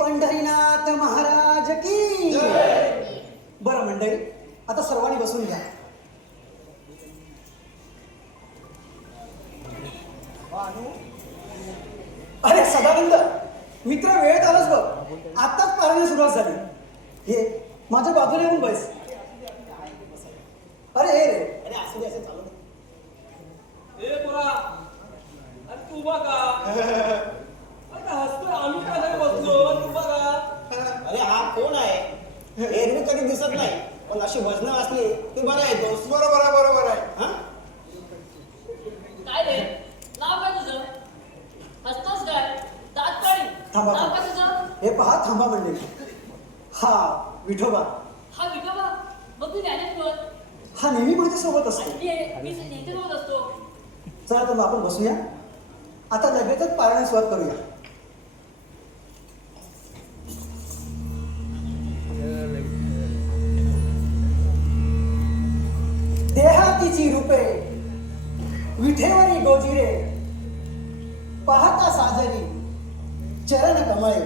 पंढरीनाथ महाराज की बरं मंडळी, आता सर्वांनी बसून घ्या. अरे सदानंद मित्र, वेळेत आलास बघ. आताच पारायण सुरुवात झाली. हे माझ्या बाजूला येऊन बस. अरे हे रे, अरे असं असं चालू ए पोरा, अरे तू बघा. अरे हसतोय, आम्ही का नाही बसलो? तू बघा. अरे हा कोण आहे? एरवी कधी दिसत नाही, पण अशी भजनं असली की बरं येतो. बरोबर आहे, बरोबर आहे. हा? काय रे, नाव काय तुझं? हसतोस काय? दात काढी. थांबा. नाव काय तुझं? हे पहा, थांबा मंडळी. हा विठोबा. हा विठोबा. मग तू ज्ञानेश्वर. हा नेहमी माझ्या सोबत असतो. मी नेते बोलत असतो. चला तर मग आपण बसूया. आता लगेचच पारायण सुरुवात करूया. देहातीची रूपे विठेवरी गोजिरे, पाहता साजरी चरण कमळे,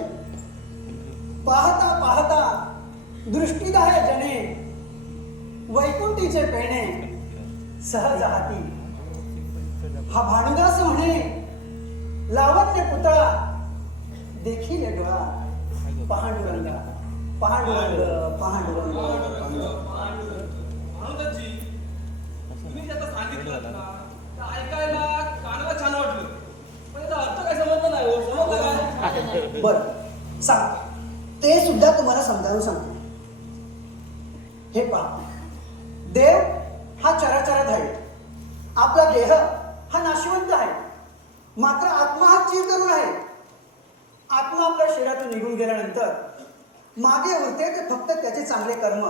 पाहता पाहता दृष्टीदाय जने, वैकुंठीचे पेणे सहज हाती. हा भानुदास म्हणे लावण्य पुतळा, देखील डोळा पांडुरंग पांडुरंग पांडुरंग. भानुदासजी, तुम्ही जे आता सांगितलं ना, ते ऐकायला कानाला छान वाटलं, पण याचा अर्थ काय समजलं नाही. हो, समजलं काय? बर सांग, ते सुद्धा तुम्हाला समजावून सांगतो. हे पहा, देव हा चराचरात आहे. आपला देह हा नाशवंत आहे, मात्र आत्मा हा चिरतरुण आहे. आत्मा आपल्या शरीरातून निघून गेल्यानंतर मागे उरते ते फक्त त्याचे चांगले कर्म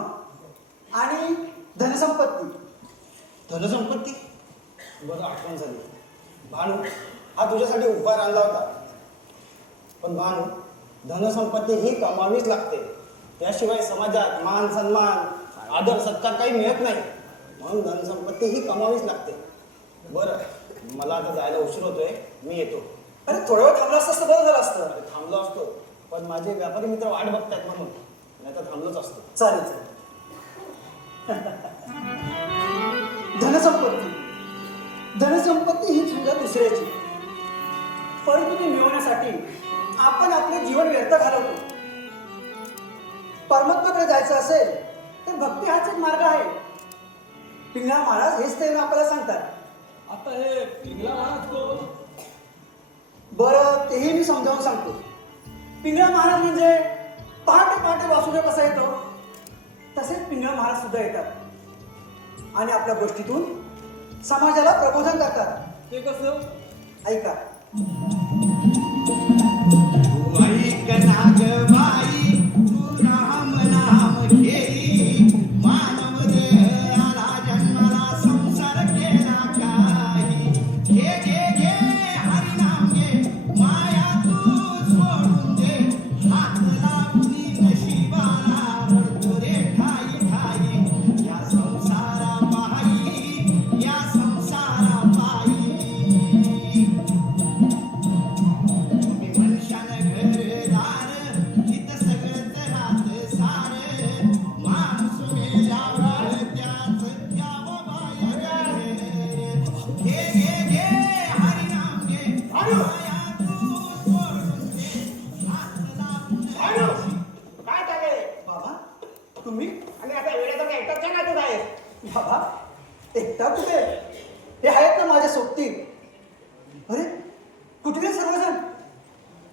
आणि धनसंपत्ती. धनसंपत्ती? बरं आठवण झाली. भानू, हा तुझ्यासाठी उपहार आणला होता. पण भानू, धनसंपत्ती ही कमावीच लागते. त्याशिवाय समाजात मान सन्मान आदर सत्कार काही मिळत नाही. म्हणून धनसंपत्ती ही कमावीच लागते. बरं, मला आता जायला उशीर होतोय, मी येतो. अरे थोडा वेळ थांबला असतं बरं झालं असतं. अरे थांबलो असतो, पण माझे व्यापारी मित्र वाट बघतायत म्हणून, नाही तर थांबलोच असतो. चालेल चालेल. धनसंपत्ती धनसंपत्ती ही सुद्धा दुसऱ्याची, परंतु ती मिळवण्यासाठी आपण आपले जीवन व्यर्थ घालवतो. परमात्माकडे जायचं असेल तर भक्ती हाच एक मार्ग आहे. पिंगळा महाराज हेच ते आपल्याला सांगतात. आता हे पिंगला महाराज कोण? बरं, तेही मी समजावून सांगतो. पिंगळा महाराज म्हणजे पहाटे पहाटे वासुदेव कसा येतो तसेच पिंगळा महाराज सुद्धा येतात आणि आपल्या गोष्टीतून समाजाला प्रबोधन करतात. ते कसं? ऐका. ऐक नागबाई तुम्ही आणि आता वेळेचा काय एकटाच काय नातू आहे? बाबा एकटा कुठे? हे आहेत ना माझ्या सोबती. अरे कुठे गेले सर्वजण?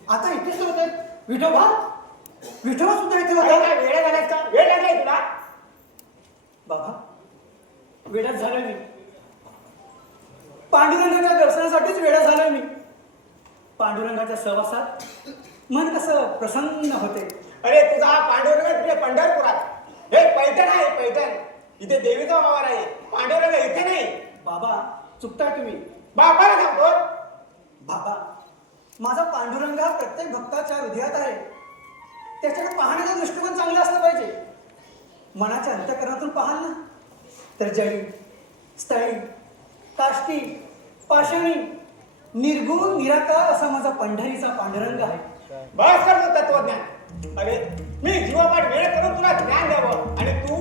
आता इथेच तर होते. विठोबा विठोबा सुद्धा इथे अरे होता. काय वेळ झालास का? वेळ लागलाय तुला? बाबा वेड्यात झालोय मी. पांडुरंगाच्या दर्शनासाठीच वेड्यात झालोय मी. पांडुरंगाच्या सहवासात मन कसं प्रसन्न होते. अरे तुझा हा पांडुरंग तिकडे पंढरपुरात. हे पैठण आहे पैठण. इथे देवीचा वावर आहे. पांडुरंग इथे नाही. बाबा चुकताय तुम्ही. बापाला सांगतो. बाबा माझा पांडुरंग हा प्रत्येक भक्ताच्या हृदयात आहे. त्याच्याकडे पाहण्याचा दृष्टिकोन चांगला असला पाहिजे. मनाच्या अंतःकरणातून पाहाल ना तर जैन स्थळी काष्टी पाषाणी निर्गुण निराकार असा माझा पंढरीचा पांडुरंग आहे. बस कर तू तत्वज्ञान. अरे मी जीवापाठ वेळ करून तुला ज्ञान द्यावं आणि तू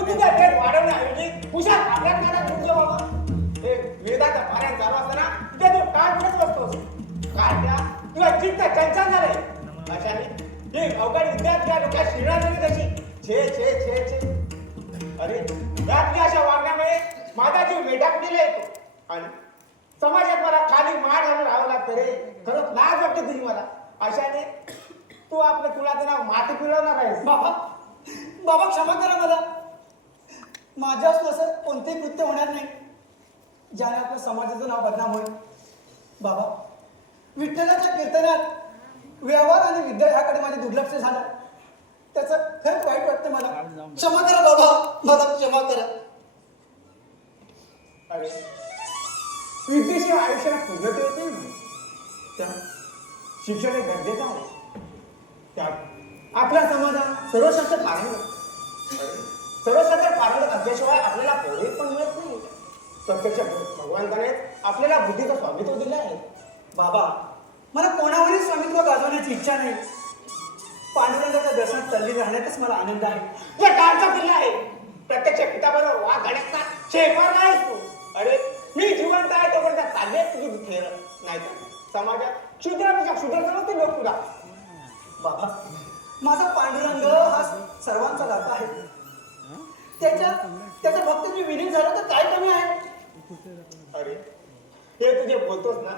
तुझा वेळ वाढवण्याऐवजी कुशात आपल्या ज्ञानात तुझं व्हावं. हे वेदाचा पारायण चालू असताना तिथे तू काय म्हणत बसतोस? काय त्या तुला चित्त चंचल झालंय. अशाने हे अवघड विद्यार्थी लोक शिरणार नाही कशी. छे छे छे छे. अरे त्यातली अशा वागण्यामुळे माझा जीव वेठाकुटीला येतो आणि समाजात मला खाली मार घालून राहावं लागतं रे. खरंच लाज वाटते तुझी मला. अशाने तू आपल्या कुळाचं नाव माती पिळवणार आहेस. बाबा बाबा क्षमा करा मला. माझ्या असं कोणतेही कृत्य होणार नाही ज्याने आपल्या समाजाचं नाव बदनाम होईल. बाबा विठ्ठलाच्या कीर्तनात व्यवहार आणि विद्या ह्याकडे माझे दुर्लक्ष झालं. त्याचं खरंच वाईट वाटतं मला. क्षमा करा बाबा मला क्षमा करा. अरे विद्येशिवाय आयुष्याला पूर्णत्व येते ना. त्या शिक्षण हे गरजेचं आहे. त्यात आपल्या समाजात सर्वशास्त्र पारंगत. सर्वशास्त्र पारंगत असल्याशिवाय आपल्याला पोहे पण मिळत नाही. प्रत्यक्ष भगवंताने आपल्याला बुद्धीचं स्वामित्व दिलं आहे. बाबा मला कोणावरही स्वामित्व गाजवण्याची इच्छा नाही. पांडुरंगाच्या दर्शनात तल्लीन राहण्यातच मला आनंद आहे. तुझ्या कारचा किल्ला आहे. प्रत्यक्ष पिताबरोबर वाद घालण्याचा शेफार नाहीस तू. अरे मी जिवंत आहे तोपर्यंत चालले तुझी खेळ नाही तर समाजात शूद्रापेक्षा शूद्र ते लोक तुला. बाबा माझा पांडुरंग हा सर्वांचा दाता आहे. त्याच्या भक्त मी विलीन झालो तर काय कमी आहे. अरे हे तू जे बोलतोस ना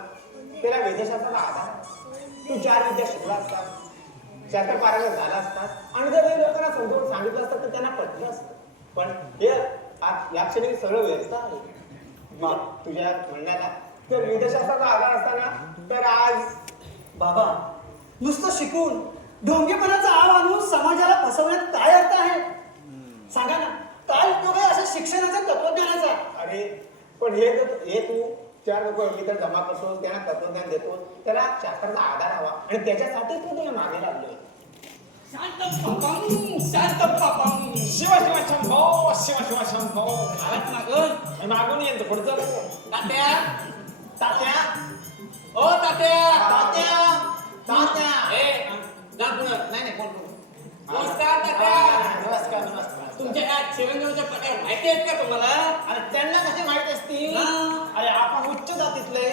त्याला वेदशास्त्राचा आधार आहे. तू 4 विद्या शिकला असतात, शास्त्र पारायण झाला असतात आणि जर हे लोकांना समजावून सांगितलं असतं तर त्यांना पटलं असतं. पण हे आज या क्षणी सगळं व्यर्थ आहे. मग तुझ्या म्हणण्याला तर वेदशास्त्राचा आधार असताना तर आज बाबा नुसतं शिकून ढोंगेपणाचा आव आणून समाजाला फसवण्यात काय अर्थ आहे. सांगा ना काय उपयोग आहे अशा शिक्षणाचा तत्वज्ञानाचा. अरे पण हे तू 4 लोक मित्र जमा करतोस त्यांना तत्वज्ञान देतोस त्याला शास्त्राचा आधार हवा आणि त्याच्यासाठी तू तुला मागे लागलोय. शांत पापम शिव शिव शंभो शिव शिव शंभो. आलात मागून मागून येतो पुढचं तात्या तात्या ओ तात्या तात्या तात्या. ए जा पुढं. नाही कोण नमस्कार तात्या. नमस्कार नमस्कार. तुमच्या या चिरंजीवच्या पट्या माहिती आहेत का तुम्हाला? अरे त्यांना कसे माहित असतील. अरे आपण उच्च जातीतले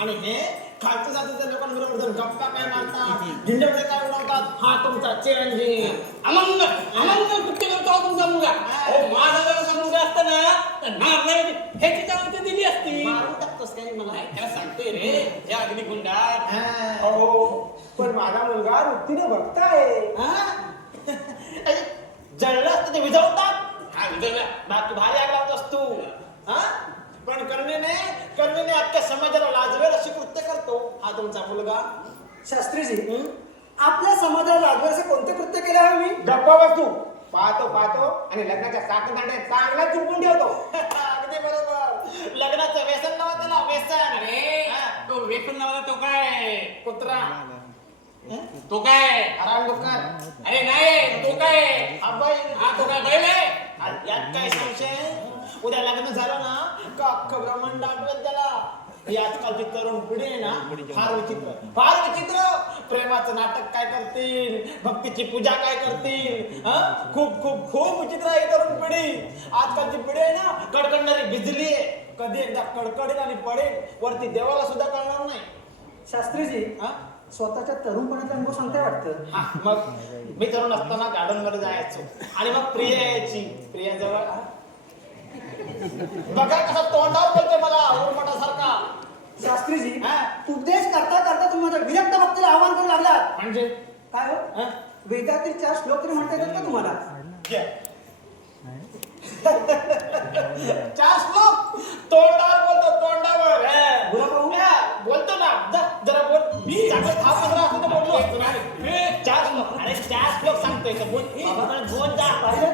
आणि हे खालच्या जातीच्या लोकांबरोबर जर गप्पा काय मारतात झिंडवडे काय उडवतात. हा तुमचा चिरंजीव अमंग अमंग कुठे करतो तुमचा मुलगा. ओ माझा जर असा मुलगा असता ना तर नारळ हे तिच्यावरती दिली असती. मारून टाकतोस काही मला. नाही, त्याला सांगतोय रे या अग्निकुंडात. हो पण माझा मुलगा वृत्तीने भक्त आहे. जळलं असतं ते विजावून टाक. हा विजयला बाकी भारी आग लावतोस तू. पण कर्णीने अख्ख्या समाजाला लाजवेल अशी कृत्य करतो हा तुमचा मुलगा. शास्त्रीजी आपल्या समाजाला लागू असे कोणते कृत्य केले आहे मी. गप्पा बसू पाहतो आणि लग्नाच्या साखरदांड्यात चांगला चुकून ठेवतो. अगदी बरोबर. लग्नाचं व्यसन लावा त्याला व्यसन. अरे तो वेतन लावला तो काय कुत्रा तो काय आराम दुकान. अरे नाही तो काय अब्बाई हा तो काय बैल आहे. यात काय संशय. उद्या लग्न झालं ना का अख्खं ब्रह्मांड आठवेल त्याला. ही आजकालची तरुण पिढी आहे ना फार विचित्र. प्रेमाचं नाटक काय करतील, भक्तीची पूजा काय करतील. खूप खूप खूप विचित्र आहे ही तरुण पिढी. आजकालची पिढी आहे ना कडकडणारी बिजली आहे. कधी एकदा कडकडेल आणि पडेल वरती देवाला सुद्धा कळणार नाही. शास्त्रीजी स्वतःच्या तरुणपणातला अनुभव सांगताय वाटतं. हा, मग मी तरुण असताना गार्डन मध्ये जायचो आणि मग प्रिया यायची. प्रिया जवळ बघा कसा तोंडावर बोलतोय मला उर्मटासारखा. शास्त्रीजी, हा? उपदेश करता करता तुम्ही माझ्या विरक्त भक्तीला आव्हान करू लागलात. म्हणजे काय हो? हा? वेदातील 4 श्लोक तरी म्हणता येतात का तुम्हाला? घ्या. 4 श्लोक तोंडावर बोलतो तोंडावर. बोला पाहू. बोलतो ना. जरा बोल. मी चांगलं 10-15 असं तर बोललो असतो ना. 4 श्लोक. अरे 4 श्लोक सांगतोय का? बोल. बाबा, बोल जा. पाहिलं?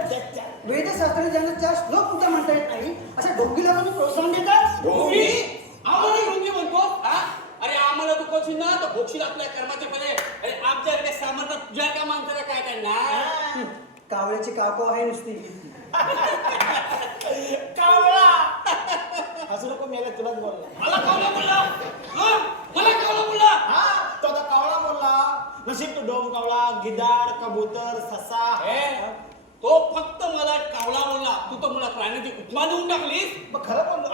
वेदशास्त्राने ज्यांना 4 श्लोक सुद्धा म्हणता येत नाही अशा ढोंगीला तुम्ही प्रोत्साहन देतात. ढोंगी? आम्हाला ढोंगी म्हणतो हा? अरे आम्हाला दुखवशील ना तर भोगशील आपल्या कर्माच्या फळे. अरे आमच्याकडे सामर्थ्य तुझ्या का माणसाला काय करणार? कावळ्याची कावकाव आहे नुसती. कावळा. हसू नको, मेला तुलाच बोलला. मला कावला बोलला हा? मला कावला बोलला हा, तो आता कावळा बोलला. नशीब तू डोम कावळा, गिधाड, कबूतर, ससा. ए, तो फक्त मला कावला बोलला. तू तर मला प्राण्याची उपमा देऊन टाकलीस. मग खरं बोललो.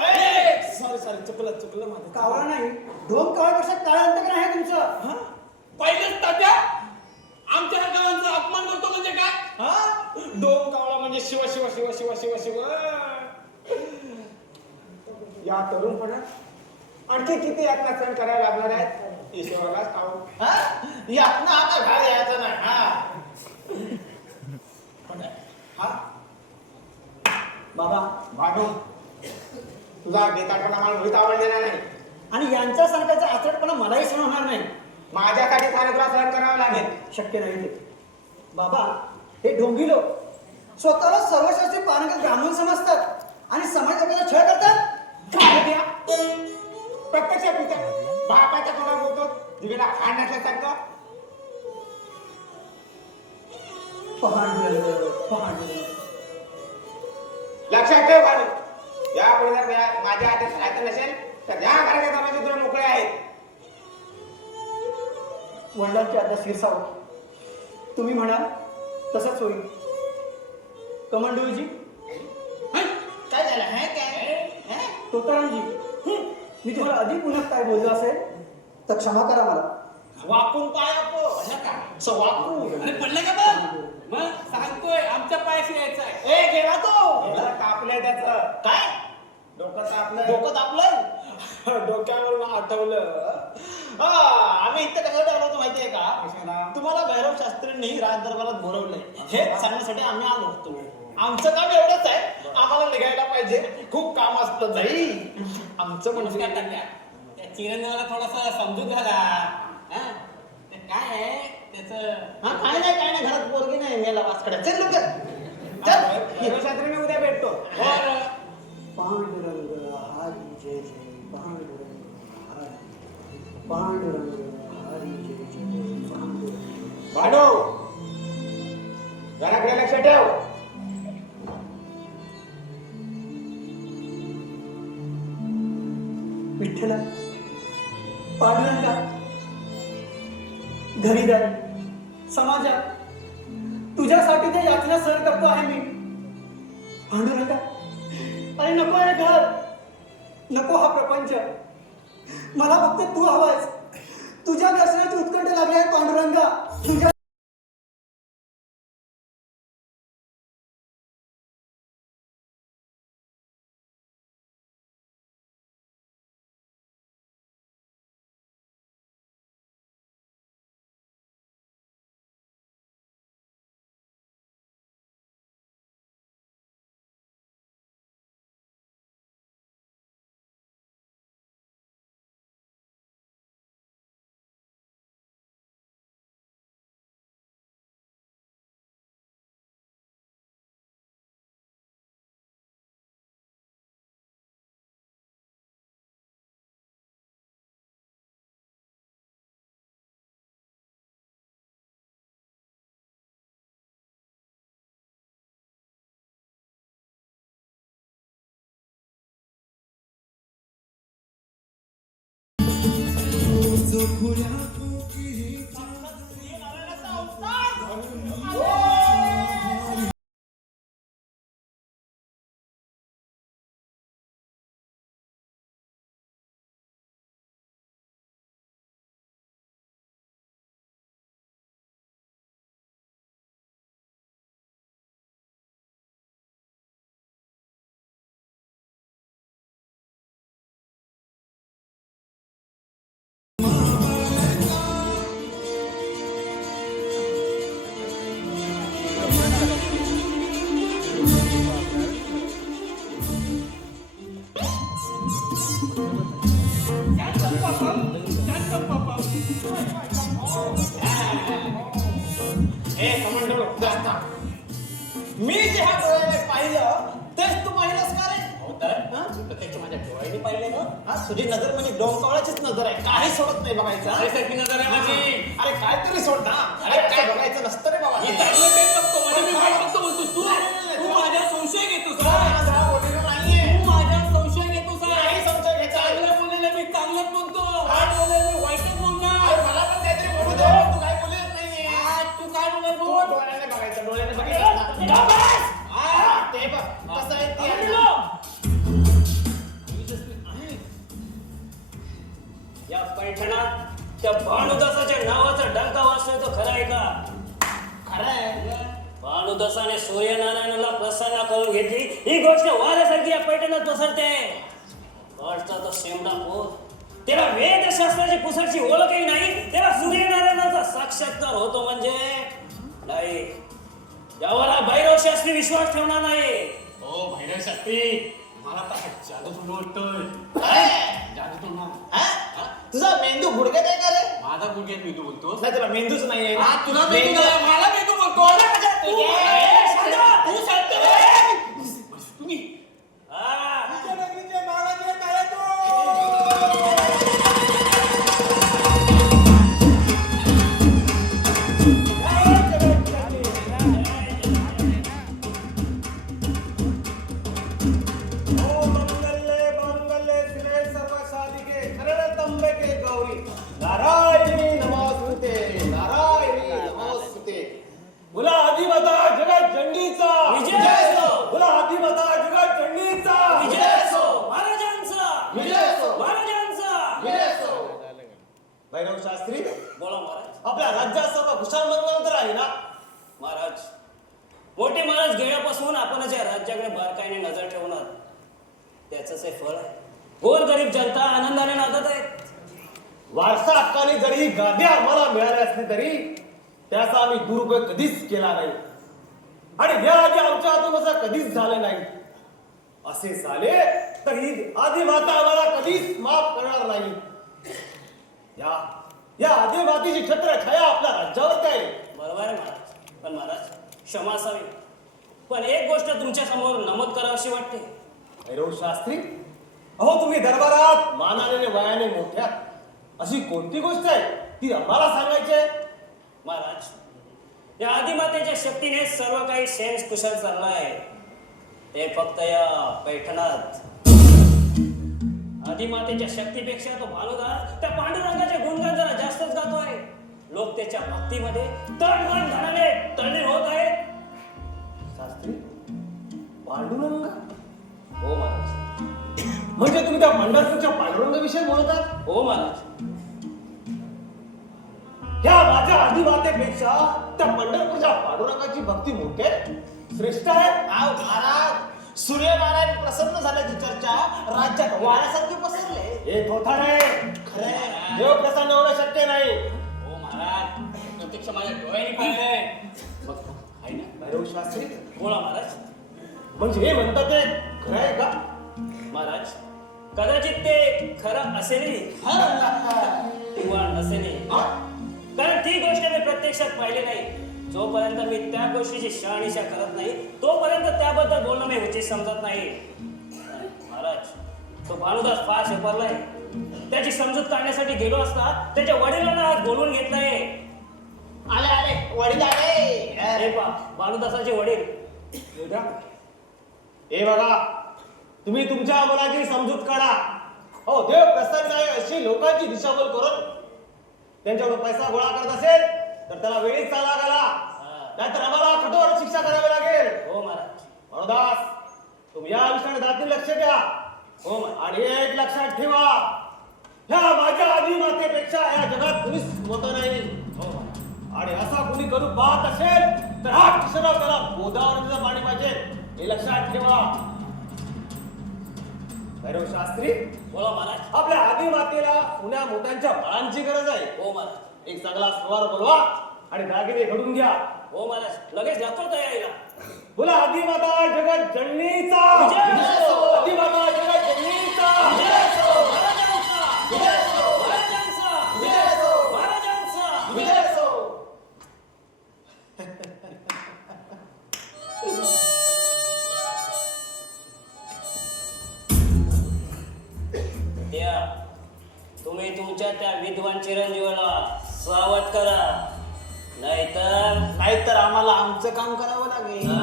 सॉरी चुकलं माझं. कावळा नाही, ढोंग कावळ्यापेक्षा काळं अंतकरण आहे तुमचं. हा? पहिलेच तात्या आमच्या गावांचा अपमान करतो म्हणजे काय? हा? डोम कावळा म्हणजे शिव शिव शिव शिव शिव शिव. या तरुणपणात आणखी किती यातना सहन करायला लागणार आहेत ईश्वरालाच ठाऊक. हा? यातना आता घाल यायचं नाही. हा? बाबा, भाडू, तुझा बेताटपणा मला मुळीच आवडलेला नाही. आणि यांच्या सांगायचा आचरटपणा मलाही सहन होणार नाही. माझ्यासाठी फार तुला सहन करावं लागेल. शक्य नाही ते. बाबा, हे ढोंगी लोक स्वतःला सर्वशास्त्री पारंगत ब्राह्मण समजतात आणि समाज आपल्याला छळ करतात. काय द्या? प्रत्यक्ष पित्या बापाच्या तोंडावर बोलतो दिवेला खांड नसल्यासारखं. पांडुरंग. लक्षात ठेव भाडू, यापुढे जर माझ्या हातात राहायचं नसेल तर या घराच्या दरवाजे तुला मोकळे आहेत. वडिलांची आता शिरसाव तुम्ही म्हणाल तसंच होईल. कमांडोजी, काय झालं? हे काय? तोतारामजी, मी तुम्हाला अधिक पुन्हा काय बोललो असेल तर क्षमा करा मला. वाकून काय आपो वाकू. अरे पडलं का बघ? मग सांगतोय आमच्या पायाशी यायचं आहे. ए गेला तो. कापलंय त्याचं. काय? डोकं तापलंय. डोकं तापलंय? डोक्यावरून आठवलं. आम्ही इथे कसं ठेवलं होतं माहितीये का? तुम्हाला भैरव शास्त्रींनी राज दरबारात बोलवलंय हेच सांगण्यासाठी आम्ही आलो होतो. आमचं काम एवढंच आहे, आम्हाला निघायला पाहिजे. खूप काम असतं जाई. आमचं पण नमस्कार टाकल्या. त्या चिरंजीवाला थोडासा समजून झाला. हा? ते काय आहे त्याचं? हा, काय नाही घरात पोरगी नाही मेला वासकडे. चल लोक चल. भैरव शास्त्री मी उद्या भेटतो. बरं. पांडुरंग हरी जय जय. पांडुरंग हरी. पांडुरंग हरी जय जय. पांडुरंग. भाडो, घराकडे लक्ष ठेव. विठ्ठला, पांडुरंगा, घरीदार, समाजात तुझ्यासाठी ते यातना सहन करतो आहे मी. पांडुरंगा, अरे नको हे घर, नको हा प्रपंच. मला फक्त तू हवायस. तुझ्या दर्शनाची उत्कंठ लागली आहे पांडुरंगा. तुझ्या हे कमांडर जास्त मी जे ह्या डोळ्याने पाहिलं तेच तू पाहिलंस का रे हो तर हा? प्रत्यक्ष माझ्या डोळ्याने पाहिले ना हा, तुझी नजर म्हणजे डोंकावळाचीच नजर आहे काही सोडत नाही बघायचं हा? सारखी नजर आहे माझी अरे काहीतरी सोड ना अरे काय बघायचं नसतं रे बाबा मी चांगलं तेच बघतो म्हणजे मी वाईट बघतो बोलतोस तू तू माझ्या संशय घेतोस तू माझ्या संशय घेतोस नाही संशय घ्यायचा. चांगलं बोलायला मी चांगलंच बोलतो वाईट बोलायला मी वाईटच बोलणार मला पण काहीतरी बोलू दे तू काय बोलत नाहीये तू काय बोलणार तू बोल डोळ्याने बघायचं डोळ्याने बघायचं जा बस! हा, ते बघ कसं आहे ते आहे ना. या पैठणात त्या भानुदासाच्या नावाचा डंका वाजतोय तो खरा आहे का खरं आहे भानुदासाने सूर्यनारायणाला प्रसन्न करून घेतली ही गोष्ट वाऱ्यासारखी या पैठणात पसरते गडचा तो शेमडा पोत त्याला वेदशास्त्राची पुसरची ओळखही नाही त्याला सूर्यनारायणाचा साक्षात्कार होतो म्हणजे नाही यावर भैरव शास्त्री विश्वास ठेवणार नाही हो भैरव शास्त्री मला तर जादू थोडं वाटतोय काय? जादू थोडं हा? तुझा मेंदू गुडघे काय का रे माझा गुडघ्यात मी तू बोलतो नाही तुला मेंदूच नाहीये ना. हा, तुला मेंदू नाही, मला मेंदू बोलतो तू- तू सांगतो तुम्ही नारायणी नमोस्तुते नारायणी नमोस्तुते बोला आदिमाता जगत जननीचा विजय असो. बोला आदिमाता जगत जननीचा विजय असो महाराजांचा विजय असो. महाराजांचा भैरव शास्त्री बोला महाराज आपल्या राज्यात सर्व कुशाल मंगल तर आहे ना महाराज मोठे महाराज गेल्यापासून आपणच या राज्याकडे बारकाईने नजर ठेवणार त्याच हे फळ आहे गोरगरीब जनता आनंदाने नांदत आहेत वारसा हक्काने जरी ही गादी आम्हाला मिळाली असली तरी त्याचा आम्ही दुरुपयोग कधीच केला नाही आणि या आधी आमच्या हातून असं कधीच झालं नाही असे झाले तर ही आदिमाता आम्हाला कधीच माफ करणार नाही या आदिमातेची छत्र छाया आपल्या राज्यावरती आहे बरोबर आहे महाराज पण महाराज क्षमा असावी पण एक गोष्ट तुमच्या समोर नमूद करावीशी वाटते भैरव शास्त्री अहो तुम्ही दरबारात मानाने वयाने मोठ्या अशी कोणती गोष्ट आहे ती आम्हाला सांगायची आहे महाराज या आदिमातेच्या शक्तीने सर्व काही सेन्स कुशल चाललं आहे ते फक्त या पैठणात आदिमातेच्या शक्तीपेक्षा तो भानुदास त्या पांडुरंगाचे गुणगान जरा जास्तच गातोय लोक त्याच्या भक्तीमध्ये तळमळ धनाने तल्लीन होत आहेत शास्त्री पांडुरंग हो महाराज म्हणजे तुम्ही त्या पंढरपूरच्या पांडुरंगाविषयी बोलतात हो महाराज या माझ्या आदिमातेपेक्षा त्या पंढरपूरच्या पांडुरंगाची भक्ती मोठी आहे श्रेष्ठ आहे महाराज सूर्यनारायण प्रसन्न झाल्याची चर्चा राज्यात वाऱ्यासारखी पसरले हे थोथाड आहे खरे देव प्रसन्न होणं शक्य नाही हो महाराज प्रत्यक्ष माझ्या डोळ्याने पाहिलंय बघ आहे ना भैरव शास्त्री बोला महाराज म्हणजे हे म्हणतात ते खरं आहे का महाराज कदाचित ते खरं असेलही किंवा नसेलही हा? कारण ती गोष्ट मी प्रत्यक्षात पाहिली नाही जोपर्यंत मी त्या गोष्टीची शहानिशा करत नाही तोपर्यंत त्याबद्दल बोलणं मी उचित समजत नाही महाराज तो भानुदास फार शेपरलाय त्याची समजूत काढण्यासाठी गेलो असता त्याच्या वडिलांना आज बोलवून घेतलंय आले आले वडील आले अरे बा भानुदासाचे वडील हे बघा तुम्ही तुमच्या मुलाची समजूत काढा हो देव प्रसन्न आहे अशी लोकांची दिशाभूल करून त्यांच्यावर पैसा गोळा करत असेल तर त्याला वेळीच चाला गेला नाहीतर आम्हाला कठोर शिक्षा करावी लागेल हो महाराज मनोदास तुम्ही या विषयाने दाती लक्ष द्या हो महाराज आणि एक लक्षात ठेवा ह्या माझ्या आदिमातेपेक्षा या जगात कुणीच मोठं नाही हो महाराज आणि असा कुणी करू पाहत असेल तर हा किशोराव त्याला गोदावरीचं पाणी पाहिजे हे लक्षात ठेवा भैरव शास्त्री बोला महाराज आपल्या आदिमातेला पुण्या मोठ्यांच्या बळांची गरज आहे हो महाराज एक चांगला सवार बोलवा आणि दागिने घडून घ्या हो महाराज लगेच जातो तयारीला बोला आदिमाता जगत जननीचा विजय असो. आदिमाता जगत जननीचा विजय असो. महाराजांचा. विजय असो. महाराजांचा. विजय असो. महाराजांचा. विजय असो. तुमच्या त्या विद्वान चिरंजीवाला सावध करा, नाहीतर आम्हाला आमचं काम करावं लागेल. हा.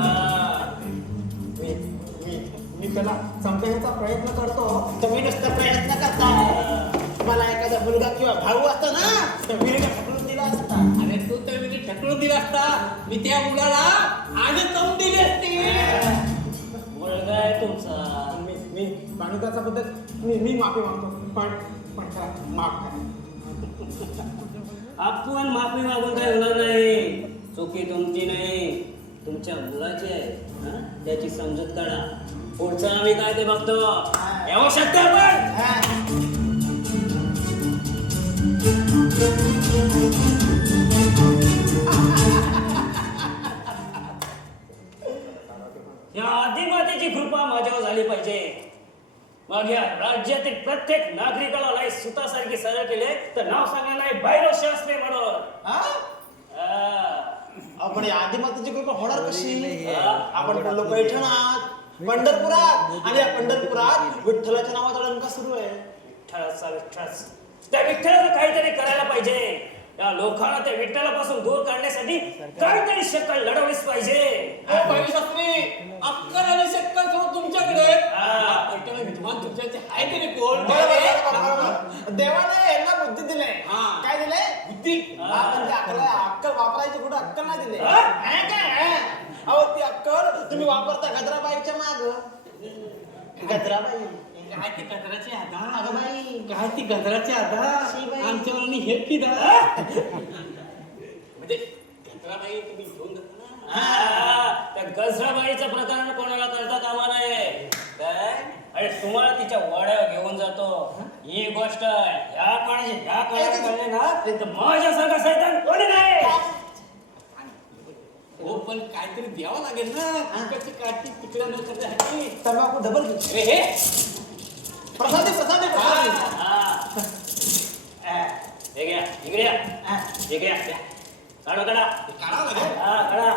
मी त्याला समजायचा प्रयत्न करतो. तुम्ही नुसतं प्रयत्न करताय. मला एखादा मुलगा किंवा भाऊ असता ना तर विहिरीला ढकलून दिला असता. अरे तू तर मी ढकलून दिला असता, मी त्या मुलाला आधी जाऊन दिली असती. मुलगा आहे तुमचा. मी भानुदाचा बद्दल मी माफी मागतो, पण त्याला माफ करा. आपण माफी मागून काय होणार नाही. चुकी तुमची नाही, तुमच्या मुलाची आहे. हा? त्याची समजूत काढा. पुढचं आम्ही काय ते बघतो. येऊ शकतो आपण. या आदिमातेची कृपा माझ्यावर झाली पाहिजे. मग या राज्यातील प्रत्येक नागरिकाला नाही सुतासारखी सरळ केले तर नाव सांगायला नाही भैरव शास्त्री म्हणून. हा? आपण या आदिमातेची कृपा होणार कशी? आपण बोललो पैठणात, पंढरपुरात, आणि या पंढरपुरात विठ्ठलाच्या नावाचा डंका सुरू आहे. त्या विठ्ठलाचं काहीतरी करायला पाहिजे. या लोकांना त्या विठ्ठलापासून दूर काढण्यासाठी काहीतरी शक्कल लढवलीच पाहिजे. शास्त्री अक्कल आणि शक्कल सर्व तुमच्याकडे. पैठण विद्वान तुमच्याचे आहे तरी कोण? देवाने यांना बुद्धी दिले. काय दिले? बुद्धी. म्हणजे अक्कल वापरायची कुठं अक्कल नाही दिले. अहो ती अक्कल तुम्ही वापरता गजराबाईच्या माग. गजराबाई काय ती गजराची आधा? अगं बाई, काय ती गजराची आधा? शी बाई. आमच्या मुलांनी हे की दा? म्हणजे गजराबाई तुम्ही घेऊन जाता ना. त्या गजराबाईचं प्रकरण कोणाला करता कामा नये. काय अरे तुम्हाला तिच्या वाड्यावर घेऊन जातो. ही गोष्ट ह्या काळात कळले ना तर माझ्यासारखा सैतान कोणी नाही. हो पण काहीतरी द्यावं लागेल ना. तिकडची काठी तिकडे न करण्यासाठी. तंबाखू डबल घे. अरे हे प्रसादी प्रसादी प्रसादी. हे घ्या, इकडे या. हे घ्या. काढा काढा. काढावं लागेल. काढा.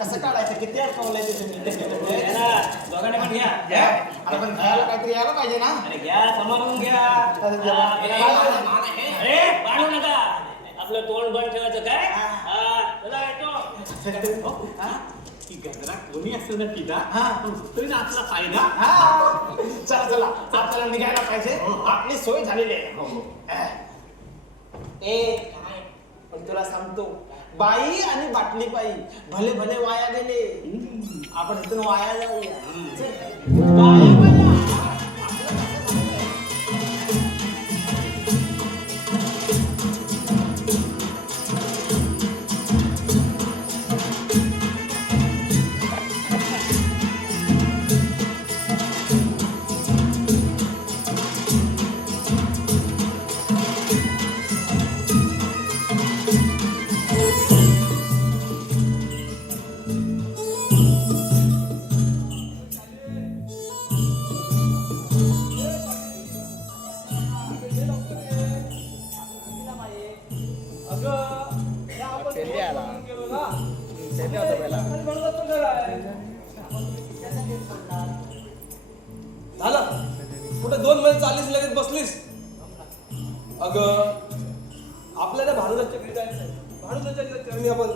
कसं काढायचं? किती अडकवलंय ते तुम्ही? हे ना, दोघांनी पण घ्या. अरे पण घ्यायला काहीतरी यायला पाहिजे ना. अरे घ्या, सांभाळून घ्या. अरे पाडू नका. आपलं तोंड बंद ठेवायचं काय? चला येतो. ती गजरा कोणी असेल ना तिला तरी ना आपला फायदा. चला चला आपल्याला निघायला पाहिजे. आपली सोय झालेली आहे. काय पण तुला सांगतो, बाई आणि बाटली पायी भले भले वाया गेले. आपण इथून वाया जाऊया. बाई बाई. झालं कुठे 2 महिने चाललीस लगेच बसलीस. अगं आपल्याला भानुदासच्या घरी जायचं. भानुदासच्या चरणी आपण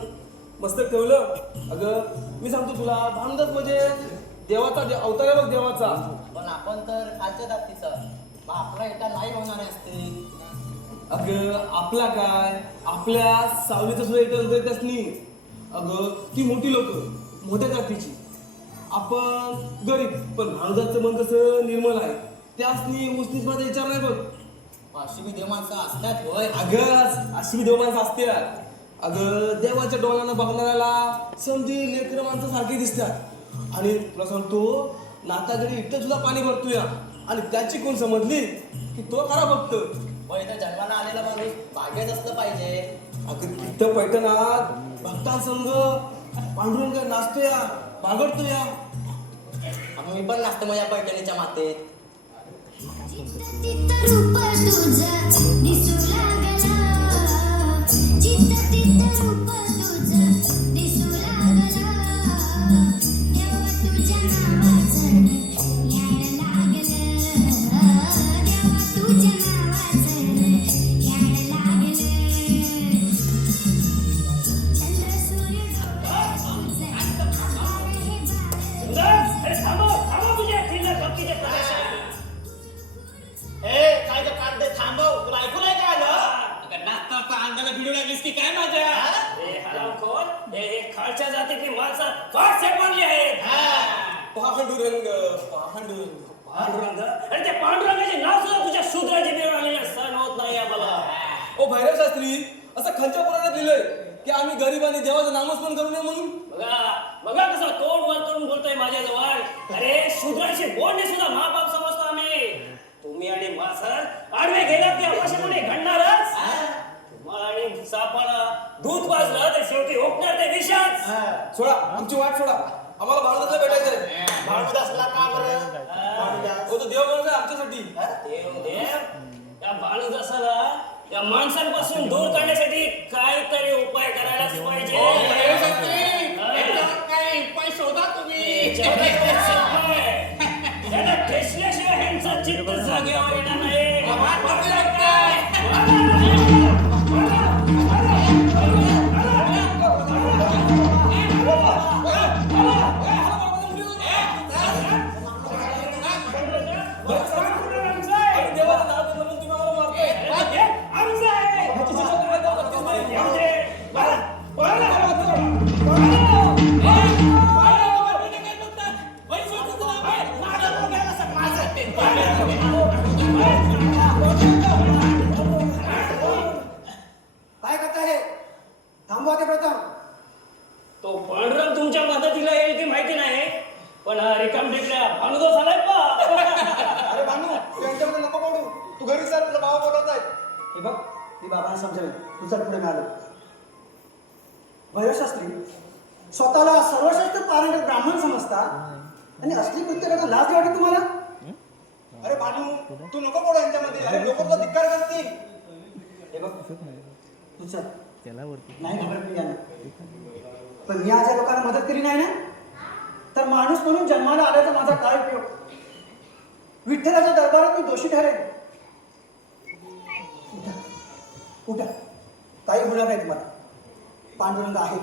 मस्तक ठेवलं. अगं मी सांगतो तुला, भानुदास म्हणजे देवाचा अवतार आहे बघ, देवाचा. पण आपण तर खालच्या जातीचा, मग आपला इटा नाही होणार असते. अगं आपला काय, आपल्या सावलीचं सुद्धा इथं देत असली. अगं ती मोठी लोक मोठ्या जातीची, आपण गरीब. पण भानुदासचं मन कसं निर्मल आहे. त्यासनी उस्तीच माझा विचार नाही बघ. अशी बी देव माणसं असतात होय. अगं अशी देव माणसं असतात. अगं देवाच्या डोळ्यानं बघणाऱ्याला समजी लेकर माणसं सारखी दिसतात. आणि तुला सांगतो, नातागडी इथं सुद्धा पाणी भरतोय आणि त्याची कोण समजली की तो खरा भक्त. होय, इथं जन्माला आलेला माणूस भाग्यच असलं पाहिजे. अगं इथं पैठणात भक्तांसंग पांडुरंग नाचतोय, बागडतोय. मग मी पण नाचतो मग या पैठणीच्या मातेत. चित्त रूप तुझं दिसू लागला, चित्त रूप तुझं दिसू लागला, देवा तुझ्या नावाचं यायला लागलं, देवा तुझ्या नावाचं जातीतली माणसं फार सेपानली आहेत. पांडुरंग पांडुरंग पांडुरंग, आणि त्या पांडुरंगाचे नाव सुद्धा तुझ्या शूद्राचे मिळून आलेले सहन होत नाही आम्हाला. ओ भैरव शास्त्री, असं खालच्या पुराणात लिहिलंय की आम्ही गरिबांनी देवाचं नामस्मरण करू नये म्हणून. बघा कसं तोंड वर करून बोलतोय माझ्याजवळ. अरे शूद्राशी बोलणे सुद्धा महापाप समजतो आम्ही. तुम्ही आणि मासर आडवे गेलात की अवश्यपणे घडणारच. तुम्हाला आणि सापाला दूध पाजलं तर शेवटी ओकणार ते विषाच. सोडा, आमची वाट सोडा. आम्हाला भानुदासला भेटायचंय. भानुदासला का बरं? भानुदास हो, तो देव गरज आहे आमच्यासाठी. देव त्या बाळूदासाला या माणसांपासून दूर काढण्यासाठी काहीतरी उपाय करायलाच पाहिजे. काही उपाय शोधा तुम्ही. त्याला ठेसल्याशिवाय ह्यांचं चित्त जागेवर येणार नाही. आम्ही देवाचं नाव घेतलं म्हणून तुम्ही आम्हाला मारताय. काय करता हे? थांबवा ते प्रथम. तो पांडुरंग तुमच्या मदतीला येईल की माहिती नाही, पण हा रिकाम ढेकल्या भानुदास आलाय पा. अरे भानू, तू यांच्यामध्ये नको पडू. तू घरी सर, तुला भाव बोलवत आहेत. हे बघ, मी बाबांना समजेल. तू चल पुढे मिळालो. भैरवशास्त्री, स्वतःला सर्वश्रेष्ठ पारंगत ब्राह्मण समजता आणि असली कृत्य करता लाज वाटते तुम्हाला? अरे भानू, तू नको पडू यांच्यामध्ये. अरे लोक तुला धिक्कार करतील. हे बघ, तू चल. नाही घाबरत मी यांना. पण मी आज या लोकांना मदत केली नाही ना, तर माणूस म्हणून जन्माला आल्याचा माझा काय उपयोग? विठ्ठलाच्या दरबारात मी दोषी ठरेन. उठा, उठा. काही होणार नाही तुम्हाला. पांडुरंग आहे.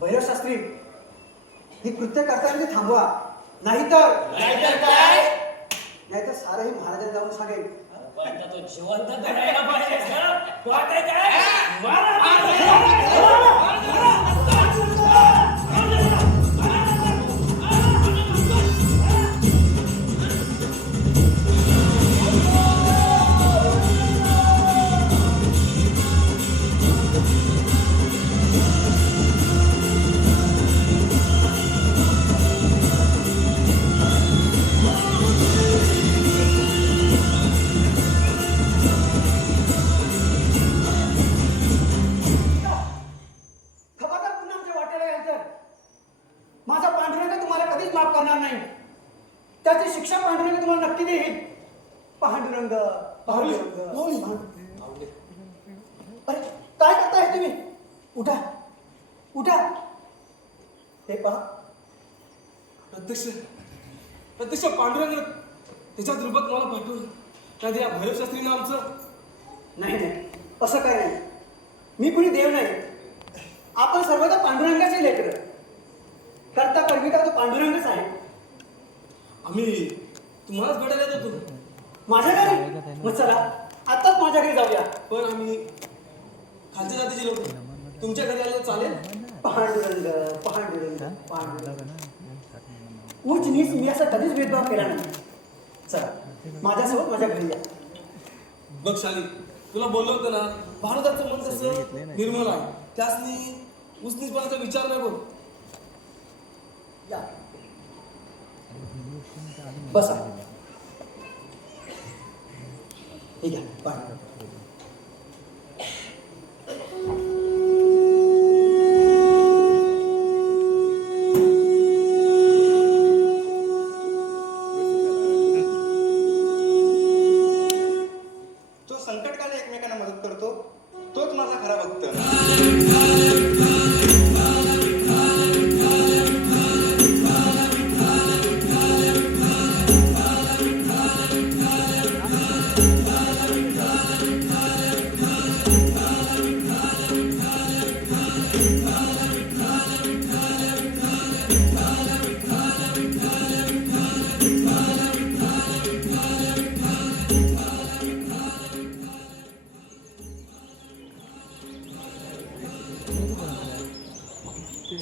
भैरवशास्त्री, ही कृत्य करताना ते थांबवा. नाहीतर काय? नाहीतर सारंही महाराजांना जाऊन सांगेल. पण तो जिवंत करायला पाहिजे सर. वाटतंय काय? मारा. खबरदार पुन्हा आमच्या वाटेला याल तर माझा पांडुरंग तुम्हाला कधीच माफ करणार नाही. त्याची शिक्षा पांडुरंग तुम्हाला नक्की देईल. पांडुरंग पांडुरंग. अरे काय करताय तुम्ही? उठा, उठा. हे पहा, प्रत्यक्ष प्रत्यक्ष पांडुरंग त्याच्या रूपात मला पाठवलं. त्यात या भैरवशास्त्रीनं आमचं. नाही नाही, असं काय नाही. मी कुणी देव नाही. आपण सर्वदा पांडुरंगाचे लेकर. करता कर्मिका तो पांडुरंगच आहे. आम्ही तुम्हालाच भेटायला येत होतो. माझ्या घरी? मग चला आताच माझ्या घरी जाऊया. पण आम्ही खालच्या जातीचे लोक. तुमच्या घरी आले चालेल? पांडुरंग पांडुरंग पांडुरंग. उच नीच मी असा कधीच भेदभाव केला नाही. चला माझ्यासोबत माझ्या घरी या. बघ शाली, तुला बोललो होतं ना, भारताचं मन कसं निर्मळ आहे. त्यासनी उचनीचपणाचा विचार नाही बघ. या बसा. हे घ्या पाणी. जो संकटकाळी एकमेकांना मदत करतो, तोच माझा खरा भक्त. शास्त्री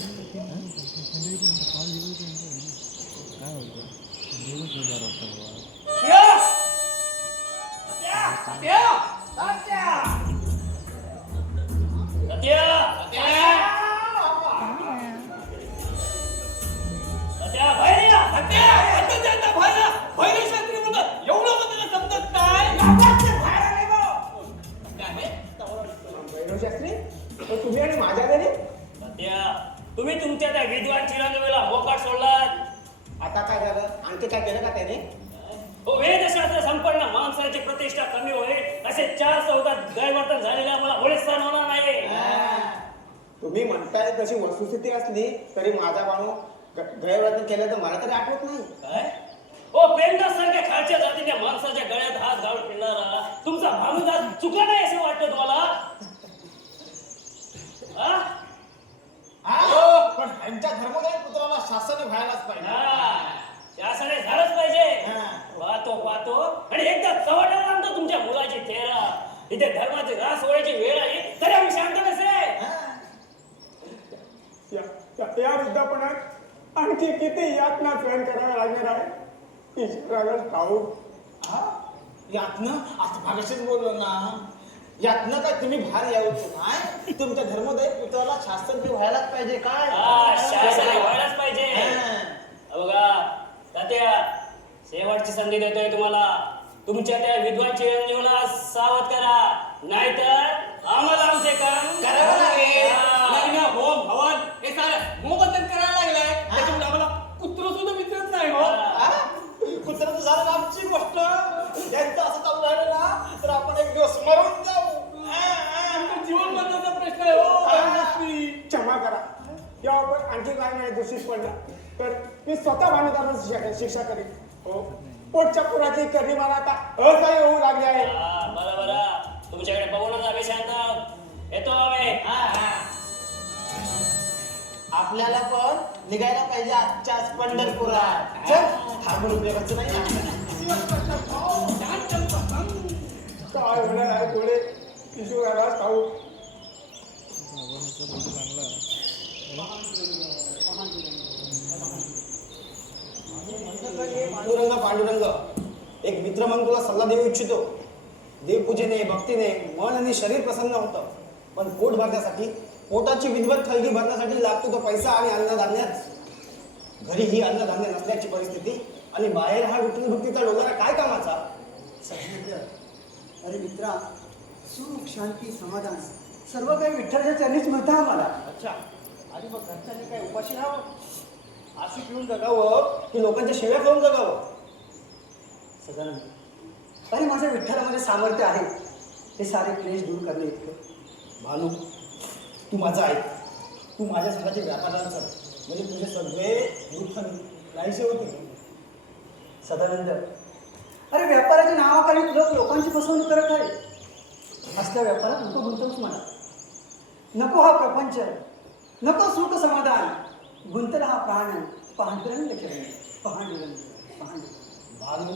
तुम्ही आणि माझ्या घरी तुम्ही तुमच्या त्या विद्वान चिरंजीवीला मोकाट सोडलात. आता काय झालं? आणखी काय केलं का त्याने? वेदशास्त्र संपन्न माणसाची प्रतिष्ठा कमी होईल असे 4 चौकात गैरवर्तन झालेल्या मला होळी सण होणार नाही. तुम्ही म्हणताय तशी वस्तुस्थिती असली तरी माझा बाणू गैरवर्तन केलं तर मला तरी आठवत नाही. काय ओ पेंडासारख्या खालच्या जातीच्या माणसाच्या गळ्यात हात घालून फिरणारा तुमचा भानुदास चुकला नाही असं वाटतं तुम्हाला? हा? पण त्यांच्या धर्मदाय पुत्राला शासन व्हायलाच पाहिजे. त्यासाठी झालंच पाहिजे. हा. पाहतो आणि एकदा चव्हाट्यावर आणतो तुमच्या मुलाची चेहरा. इथे धर्माची रास होण्याची वेळ आली तरी आम्ही शांत नसे. या वृद्धापणात आणखी किती यातना सहन कराव्या लागणार आहे ईश्वराला ठाऊक. यातनं आता भागाशीच बोललो ना. यातनं काय तुम्ही भार यावतो काय? तुमच्या धर्मदायी पुत्राला शास्त्रज्ञ व्हायलाच पाहिजे काय? शासन व्हायलाच पाहिजे. बघा तात्या, शेवटची संधी देतोय तुम्हाला. तुमच्या त्या विद्वान चिरंजीवाला सावध करा, नाहीतर आम्हाला आमचे काम करावं लागेल. लग्न, होम, हवन हे सारं मोबदल्यात करायला लागलाय. त्याच्यामुळे आम्हाला कुत्र सुद्धा मित्रच नाही हो. कुत्राचं झालं आमची गोष्ट. यांचं असं चालू राहिलं ना तर आपण एक दिवस मरून जाऊ. आमचा जीवन बदलाचा प्रश्न आहे हो. क्षमा करा. यावर आणखी काय नाही दोषीत पडला तर मी स्वतः भानुदारांना शिक्षा करेन. हो, पोटच्या पुराची करणी मला आता असह्य होऊ लागली आहे. बरं तुमच्याकडे बघूनच आम्ही शांत येतो आम्ही. आपल्याला पण निघायला पाहिजे आजच्याच पंढरपुरात. चल, थांबून उपयोगाचं नाही. काय होणार आहे पुढे ईश्वराला ठाऊक. पांडुरंग एक मित्र म्हणून तुला सल्ला देऊ इच्छितो. देवपूजेने भक्तीने मन आणि शरीर प्रसन्न होतं, पण पोट भरण्यासाठी पोटाची विधवत खळगी भरण्यासाठी लागतो तो पैसा आणि अन्नधान्यच. घरी ही अन्नधान्य नसल्याची परिस्थिती आणि बाहेर हा विठ्ठल भक्तीचा डोलारा काय कामाचा? अरे मित्रा, सुख शांती समाधान सर्व काही विठ्ठलाच्या चरणीच मिळतं आम्हाला. अच्छा, आणि मग घरच्यांनी काय उपाशी राहावं, आशी पिऊन जगावं की लोकांच्या शिव्या खाऊन जगावं? सदानंद, अरे माझ्या विठ्ठलामध्ये सामर्थ्य आहे हे सारे क्लेश दूर करणे इतकं. भानू, तू माझा ऐक. तू माझ्या संघाचे व्यापाराला चल, म्हणजे तुझे सगळे मूर्ख नाहीसे होते. सदानंद, अरे व्यापाराच्या नावाखाली लोक लोकांची फसवणूक करत आहे. असल्या व्यापारात नको गुंतवूच म्हणा. नको हा प्रपंच, नको सुख समाधान. गुंतला हा प्राण पांढरंग चरण. पांडुरंग पांडुरंग. भानू,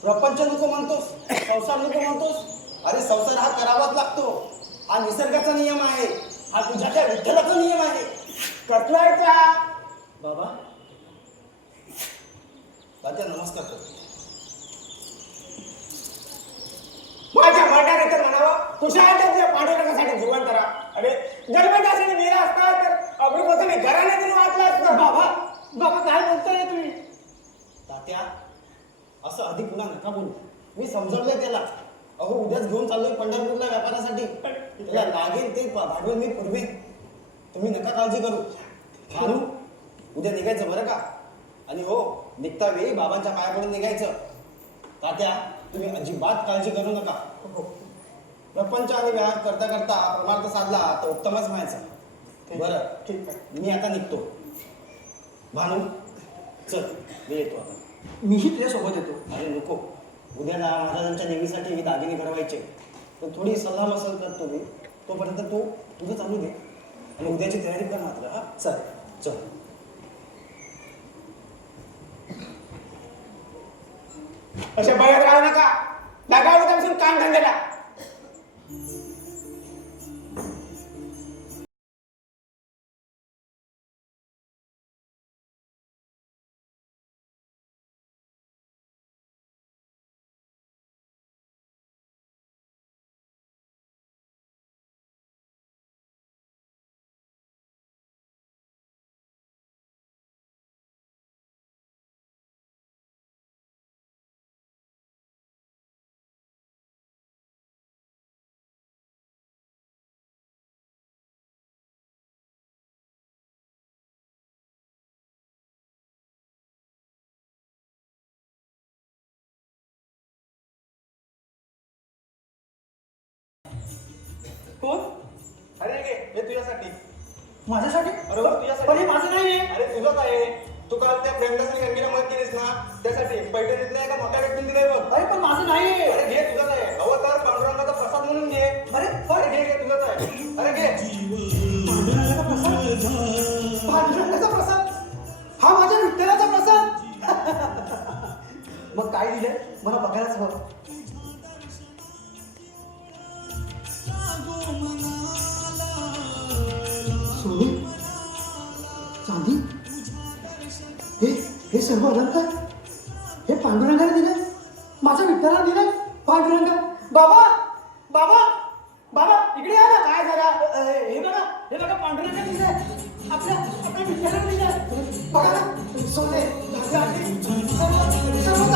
प्रपंच नको म्हणतोस, संसार नको म्हणतोस. अरे संसार हा करावाच लागतो. हा निसर्गाचा नियम आहे. हा तुझ्या त्या विठ्ठलाचा नियम आहे. कटलाय का बाबा? तात्या नमस्कार करतो. माझ्या मरणाने तर म्हणावं तुझ्या पांडुरंगासाठी जीवन करा. अरे जन्मदासीने मेला असता तर अभिपोताने घराने तिने वाचला असतं. बाबा काय बोलताय तुम्ही? तात्या, असं आधी पुन्हा नका बोलू. मी समजवलंय त्याला. अहो उद्याच घेऊन चाललोय पंढरपूरला व्यापारासाठी. त्याला लागेल ते भागवून मी पुरवेन. तुम्ही नका काळजी करू. भानू, उद्या निघायचं बरं का? आणि हो, निघता वेळी बाबांच्या पाया पडून निघायचं. तात्या, तुम्ही अजिबात काळजी करू नका. प्रपंच आणि व्यायाम करता करता परमार्थ साधला तर उत्तमच व्हायचं. बरं, ठीक आहे. मी आता निघतो. भानू, चल, मी येतो आता. मीही तुझ्यासोबत येतो. अरे नको, उद्या महाराजांच्या नेहमीसाठी हे दागिने घडवायचे. तर थोडी सल्ला मसल करतो मी. तोपर्यंत तू तुझं चालू दे आणि उद्याची तयारी कर मात्र. हा, चल. चल. अशा बघत राहू नका. दगावत काम धंद्याला. कोण? अरे घे हे तुझ्यासाठी. माझ्यासाठी? अरे हो, तुझ्यासाठी. पण हे माझं नाहीये. अरे तुझंच आहे. तू काल त्या प्रेमदास आणि गंगेला मदत केलीस ना त्यासाठी पैठणीतल्या एका मोठ्या व्यक्तीने दिलंय बघ. अरे पण माझं नाहीये. अरे घे तुझंच आहे. अवतार पांडुरंगाचा प्रसाद म्हणून घे. अरे घे घे तुझंच आहे. अरे घे. पांडुरंगाचा प्रसाद? हा माझ्या विठ्ठलाचा प्रसाद. मग काय दिलंय मला बघायलाच हवं. सोने, चांदी, हे सर्व अलंकार हे पांडुरंगाने दिले. माझ्या विठ्ठलाला दिले. पांडुरंग बाबा बाबा बाबा इकडे या ना. काय झालं? हे बघा पांडुरंगाने दिले. आपल्या विठ्ठलाने दिले. बघा ना सोने, चांदी, सर्व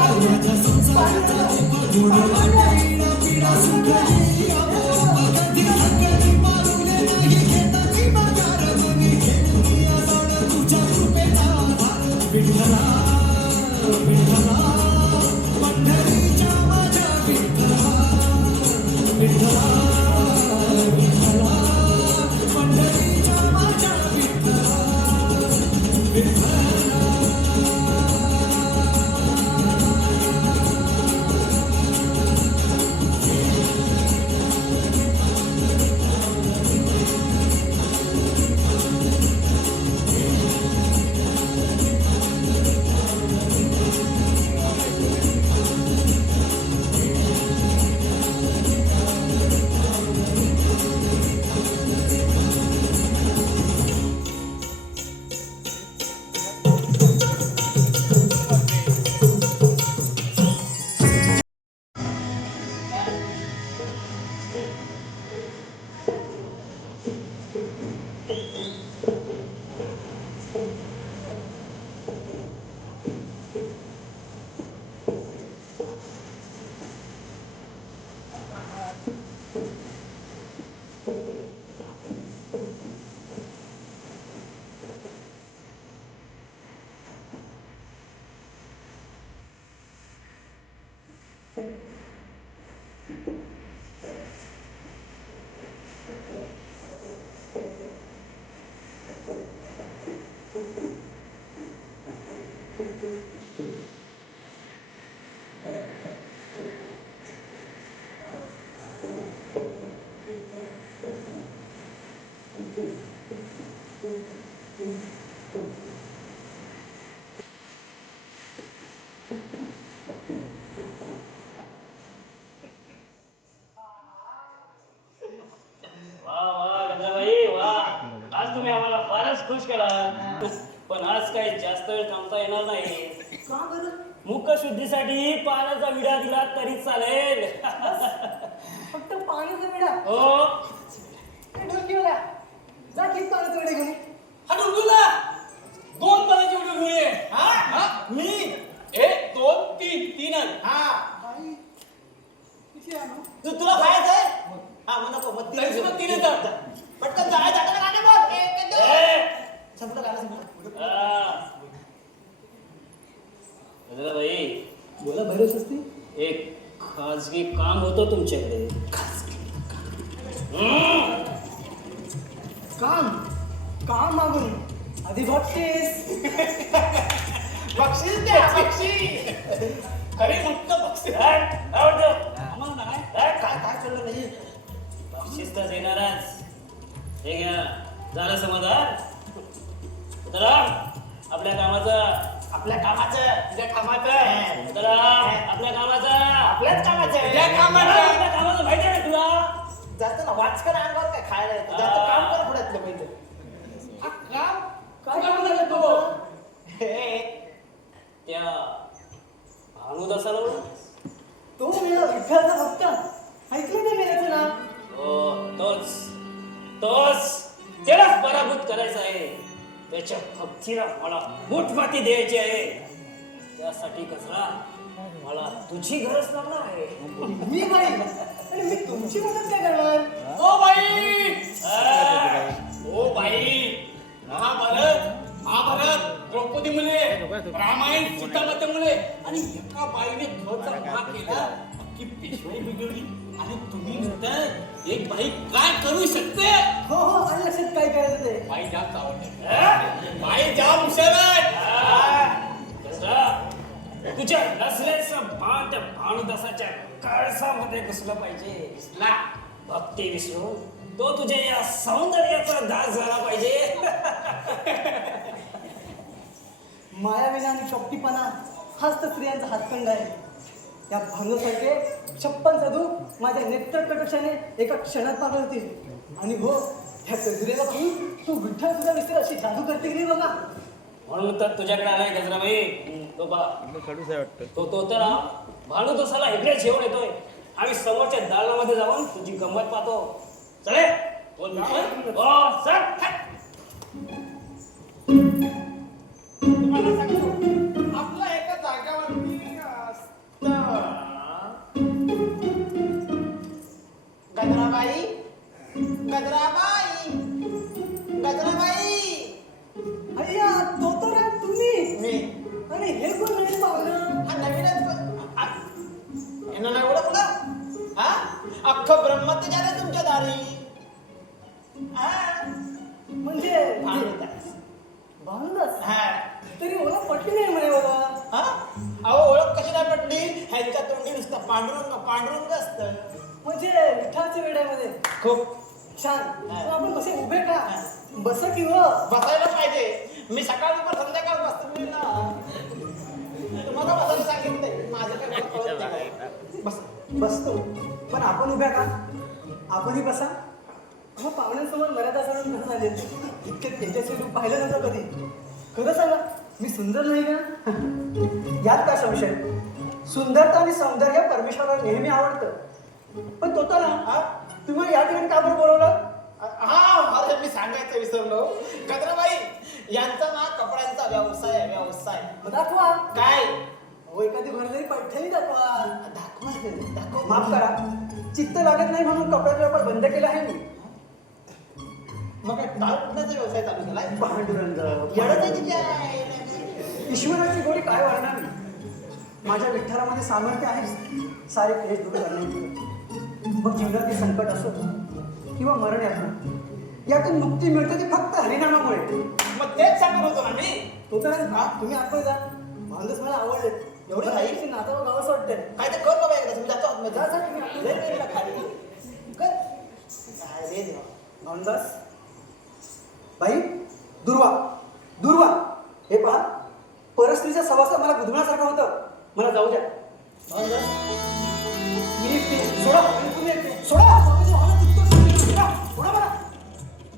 वा वा गंगाबाई वा. आज तुम्ही आम्हाला फारच खुश केला. पण आज काही जास्त वेळ थांबता येणार नाही. का बरं? मुख शुद्धीसाठी पाण्याचा विडा दिला तरी चालेल. फक्त पाण्याचा विडा? हो. हे ढोलकीवाला, जा घेत पाण्याचा विडा घेऊन. हा डुलडुला 2 पाण्याचे उडी घेऊन ये. हा मी 1 2 3 तीनच. बाई, किती आणू? तुला खायचंय? हा मग नको मग तरी सुद्धा 3 येतात. पटकन जाय जाताना गाणे बोल. एक दोन. ए, संपलं गाणं संपलं. गंगाबाई बोला भैरव असते. एक खाजगी काम होतं तुमच्याकडे. काम मागून आधी बक्षीस. बक्षीस द्या बक्षीस. अरे फक्त बक्षीस. आम्हाला नाही. काय काय चाललं नाही? बक्षीस तर देणारच. हे घ्या झालं समाधान. उतराम आपल्या कामाचं. आपल्या कामाचं तुझ्या कामाचं उतराम आपल्या कामाचं. आपल्याच कामाचं या कामाचं. आपल्या कामाचं माहिती आहे ना तुला. जास्त ना वाचकन अंगावर काय खायला येतं. जास्त काम कर पुढ्यातलं पहिले. काय काम झालं तो? त्या भानुदासाला तो मेला विठ्ठलचा भक्त. ऐकलं ते मेल्याचं नाव? हो तोच त्यालाच पराभूत करायचं आहे. त्याच्या भक्तीला मला मोठमाती द्यायची आहे. त्यासाठी कसला मला तुझी गरज लागणार आहे. मी बाई आणि मी तुमची मदत काय करणार? O by O by. Mahabharat Draupadi मुले रामायण सीतामाते मुले आणि एका बाईने घरचा भाग केला. की पेशवाई बिघडली आणि तुम्ही म्हणताय एक बाई काय करू शकते? हो हो आणि लक्षात काय करायचं ते बाई जास्त आवडते. बाई जाम हुशार आहे. कसं तुझ्या नसल्याचं भान त्या भानुदासाच्या कळसामध्ये घुसलं पाहिजे. दिसला? भक्ती विसरून तो तुझ्या या सौंदर्याचा दास झाला पाहिजे. मायाविना आणि चोपटीपणा हाच तर स्त्रियांचा हातखंड आहे. या भांगसारखे 56 साधू माझ्या नेत्रकटाक्षाने एका क्षणात पागळतील. आणि हो ह्या गजरेला पाहून तू विठ्ठल तुझा विसर अशी जादू करते की नाही बघा. म्हणून तर तुझ्याकडे आलाय गजराबाई. तो बा तो तर भानुदासाला इकडे जेवण येतोय. आम्ही समोरच्या दालनामध्ये जाऊन तुझी गंमत पाहतो. चले बोल विठ्ठल. हो, चल. तुम्हाला सांगतो आपला एका जाग्यावरती गजराबाई गजराबाई गजराबाई अय्या तो तर आहे तुम्ही. मी आणि हे कोण नाही पाहुणं? हा नवीनच यांना नाही ओळखलं. हा अख्खं ब्रह्मत्य झालं तुमच्या दारी. हा म्हणजे भानुदास. भानुदास हा तरी ओळख पटली नाही म्हणे बाबा. हा अहो ओळख कशी नाही पडली. ह्यांच्या तोंडी नुसतं पांडुरंग पांडुरंग असतं. म्हणजे विठ्ठलाच्या वेड्यामध्ये खूप छान. पण आपण कसे उभे का बस किंवा बसायला पाहिजे. मी सकाळ दुपार संध्याकाळ बसतो ना. तुम्हाला बसायला सांगितलंय. माझं काय कळत नाही. बस बसतो पण आपण उभ्या का? आपणही बसा. हा पाहुण्यांसमोर मर्यादा सोडून कसं झाले? इतके तेजस्वी रूप पाहिलं नव्हतं कधी. खरं सांगा मी सुंदर नाही का? यात काय संशय? सुंदरता आणि सौंदर्य परमेश्वराला नेहमी आवडतं. पण तो तर ना तुम्हाला या ठिकाणी का बरं बोलवलं? हा अरे मी सांगायचं विसरलो. गजराबाई यांचा ना कपड्यांचा व्यवसाय आहे. व्यवसाय दाखवा. काय हो एखादी भरलेली पैठणी दाखवा. दाखव माफ करा चित्त लागत नाही म्हणून कपड्याचा व्यापार बंद केला आहे मी. मग काय दारू कुठल्याचा व्यवसाय चालू केलाय? पांडुरंग येडं नाही तिच्या. ईश्वराची गोडी काय वाढणार? माझ्या विठ्ठलामध्ये सामर्थ्य आहे सारे क्लेश दूर करण्याची. मग जीवनातील संकट असो किंवा मरण यातून मुक्ती मिळते ती फक्त हरिनामामुळे. मग तेच सांगत होतो ना मी. तो तर तुम्ही आतमध्ये जा. भांडस मला आवडले. एवढं काही नातं गावं वाटतंय. काय ते कर बाबा एकदा. मी जातो आतमध्ये. जा, जा तुम्ही आतमध्ये. लय वेळ लागला खाली. कर. काय रे देवा. भांडस बाई दुर्वा दुर्वा हे पहा परस्त्रीच्या सवासात मला गुदमण्यासारखं होतं. मला जाऊ द्या. भांडस मी एकटी सोडा. तुम्ही एकटे सोडा. सोडा मला.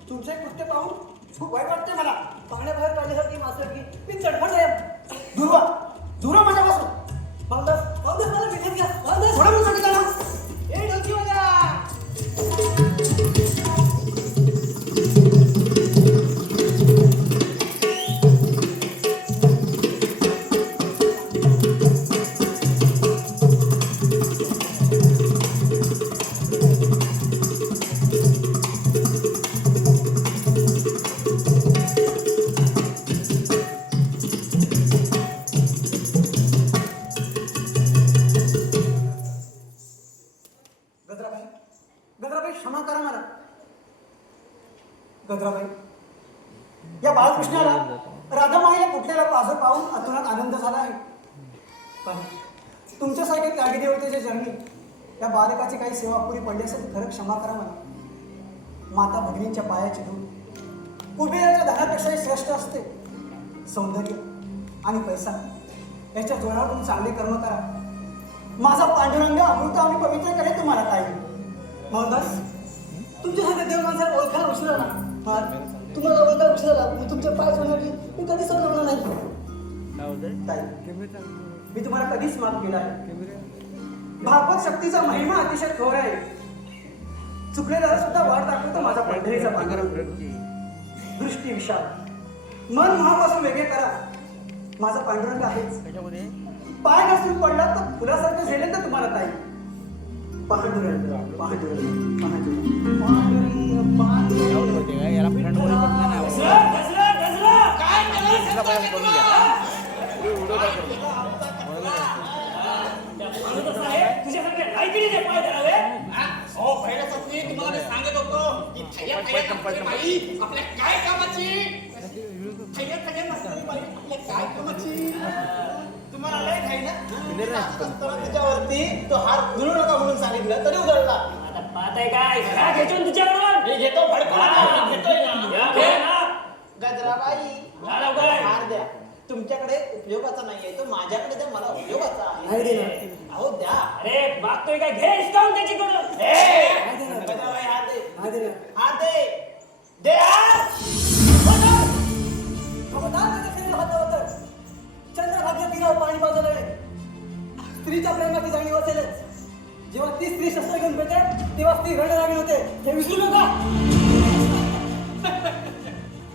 तुमचे कृत्य पाहून खूप वाईट वाटते मला. पाहण्याबाहेर काढल्यासारखी मास्तर की मी चडपड आहे. दुर्वा दुर्वा माझ्यापासून. भांडस भांडस मला भेटत घ्या. भांडस सोडा म्हणून सांगितलं ना. ए ढोलकी वाजा. गजराबाई गजराबाई क्षमा करा मला. गजराबाई या बाळकृष्णाला राधामाईला कुठल्याला पाझर पाहून अतुरात आनंद झाला आहे. पण तुमच्यासारखे त्यागी देवतेच्या जन्मी या बालकाची काही सेवा पुरी पडली असेल खरं क्षमा करा मला. माता भगिनींच्या पायाची धूळ कुबेराच्या धनापेक्षाही श्रेष्ठ असते. सौंदर्य आणि पैसा याच्या जोरावर तुम्ही चांगले कर्म करा. माझा पांडुरंग अमृत आणि पवित्र करेल तुम्हाला ताई. मोहनदास तुमच्यासारख्या देव माणसाला ओळखायला उशीर झाला. तुम्हाला ओळखायला उशीर झाला. मी तुमच्या पाय सोडण्याची मी कधीच सोडवणार नाही ताई. मी तुम्हाला कधीच माफ केला आहे. भागवत शक्तीचा महिमा अतिशय थोर आहे. चुकलेला सुद्धा वाट दाखवतो माझा पंढरीचा पांघर. दृष्टी विशाल मन महापासून वेगळे करा. माझा पांडुरंग आहेच. पाय घासून पडला तर फुलासारखं झेलेल तर तुम्हाला ताई. पांडुरंग पांडुरंग पांडुरंग पांडुरंग पांडुरंग. गजरा, गजरा, गजरा. काय केलं? त्या भानुदास आहे तुझ्यासारख्या नायकिणीचे पाय धरावे. हो भैरसत्नी, तुम्हाला मी सांगत होतो की थैया नसणारी बाई आपल्या काय कामाची. थैया नसणारी बाई आपल्या काय कामाची. तुम्हाला लय घाई ना त्याच्यावरती तो हार धुळू नका म्हणून सांगितलं तरी उधळला. आता पाहताय काय घ्या घेऊन तुझ्याकडून. मी घेतो भडकून घेतोय ना. या, घे ना. गजराबाई झालं काय? हार द्या. तुमच्याकडे उपयोगाचा नाहीये तो माझ्याकडे द्या, मला उपयोगाचा नाही देणार. आहे. अहो द्या. अरे मागतोय काय घे हिसकावून त्याच्याकडून. नाही देणार. गजराबाई हार दे. नाही देणार. हार दे. दे हार. खबरदार माझ्या शरीर हातावर तर. चंद्रभाग्य तीरावर पाणी पाजलं आहे. स्त्रीच्या प्रेमाची जाणीव असेलच. जेव्हा ती स्त्री शस्त्र घेऊन भेटे तेव्हा ती रणरागिणी होते हे विसरू नका.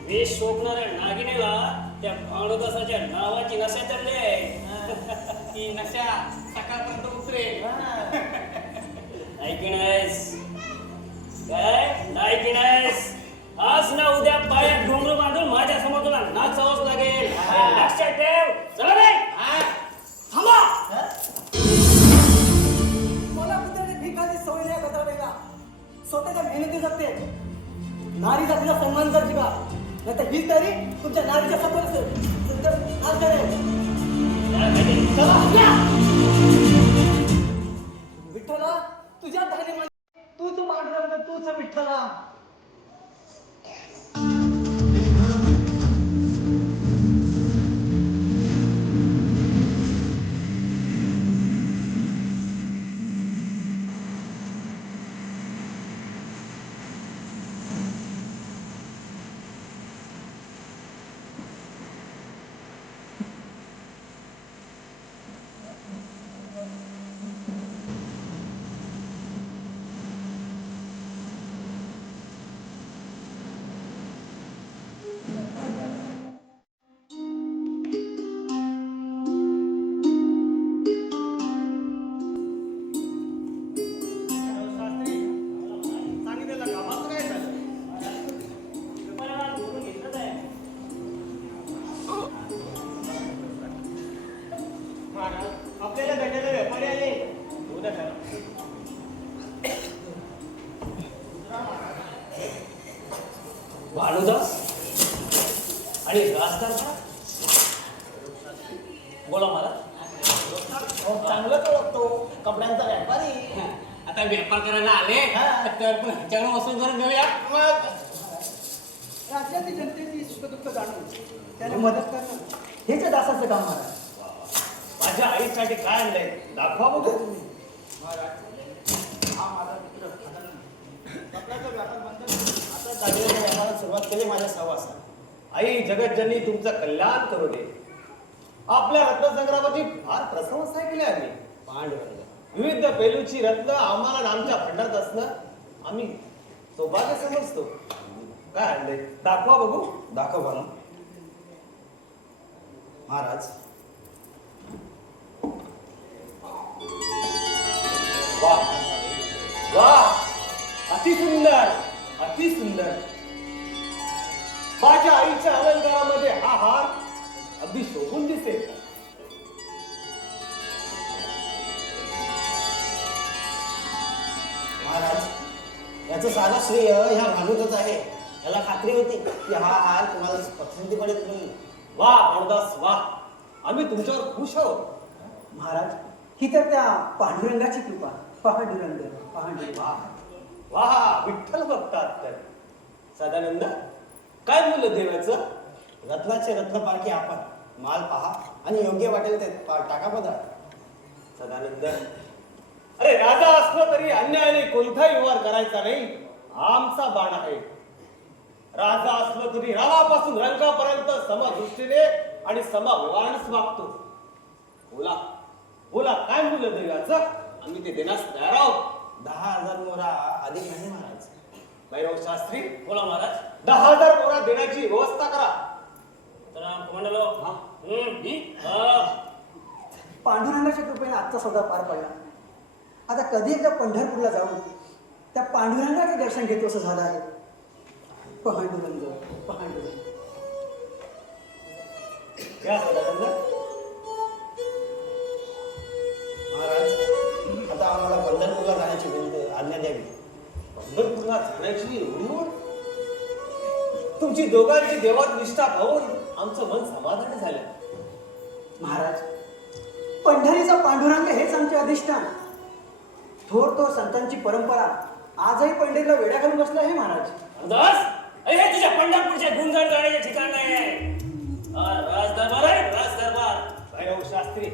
विष शोभणाऱ्या नागिनीला त्या भानुदासाच्या नावाची नशा चढले. ती नशा सकाळपर्यंत उतरेल. ऐकी नाहीस काय? ऐकी नाहीस. आज ना उद्या पायात डोंगर बांधून माझ्या समोर तुला नाचावंच लागेल. हे लक्षात ठेव. चला रे. थांबा. मला कुत्र्याने भिकाची सवय नाही गजराबाईला. स्वतःच्या मेहनती जगते. नारी जातीला सन्मान कर शिका. नाहीतर ही तरी तुमच्या नारीच्या सफर आज करेल. चला विठ्ठला तुझ्या धाने तूच पांडुरंग तूच विठ्ठला. आपल्याला भेटायला व्यापारी आले. उद्या ठरव. भानुदास आणि राजदास बोला मला. चांगलंच ओळखतो कपड्यांचा व्यापारी. आता व्यापार करायला आले तर पण ह्याच्याकडून वसूल करून घेऊया. मग राज्यातील जनतेची सुखदुःख जाणून त्याला मदत करणं हेच या दासाचं काम आहे. माझ्या आईसाठी काय आणलंय दाखवा बघू. कपड्याचा व्यापार बंद. आता दागिन्याच्या व्यापारात सुरुवात केली माझ्या सहवासात. आई जगज्जननी तुमचं कल्याण करू दे. आपल्या रत्नसंग्रहाची फार प्रशंसा केली आम्ही. पांडुरंग विविध पैलूची रत्न आम्हाला आणि आमच्या भंडारात असणं आम्ही सौभाग्य समजतो. काय आणलंय दाखवा बघू. दाखव भानु. महाराज वा वा अति सुंदर अति सुंदर. माझ्या आईच्या अलंकारामध्ये हा हार अगदी शोभून दिसेल. महाराज याचं सारा श्रेय ह्या भानुचंच आहे. याला खात्री होती की हा हार तुम्हाला पसंती पडेल म्हणून. वा भानुदास वा. आम्ही तुमच्यावर खुश आहोत. महाराज ही तर त्या पांडुरंगाची कृपा. पांडुरंग पांडुरंग. वा वा विठ्ठल भक्तात तर. सदानंद काय बोललं देवाचं. रत्नाचे रत्न पारखी आपण. माल पहा आणि योग्य वाटेल ते टाका पदरात. सदानंद अरे राजा असलो तरी अन्यायाने कोणताही व्यवहार करायचा नाही आमचा बाण आहे. राजा असलो तरी रावापासून रंगापर्यंत समदृष्टीने आणि समव्यवहारच वागतो. बोला बोला काय मुलं देवाचं. आम्ही ते देण्यास तयार आहोत. 10,000 मोहरा अधिक नाही महाराज. भैरव शास्त्री बोला महाराज. 10,000 मोहरा देण्याची व्यवस्था करा. तर कमांडलो. पांडुरंगाच्या कृपेने आजचा सौदा पार पडला. आता कधी एकदा पंढरपूरला जाऊन त्या पांडुरंगाचे दर्शन घेतो असं झालं आहे. पांडुरंग पांडुरंग. या सदानंद महाराज आता आम्हाला बंधन करायची एवढी ओढ? तुमची दोघांची देवात निष्ठा पाहून आमचं मन समाधानी झालं. महाराज, पंढरीचा पांडुरंग हेच आमचे अधिष्ठान. थोर संतांची परंपरा आजही पंढरीला वेड्या घालून बसला आहे महाराज. रामदास, अरे हे तुझ्या पंढरपूरच्या गुणगान गाण्याचे ठिकाण नाही आहे. हा राज दरबार आहे, राज दरबार. भैरव शास्त्री,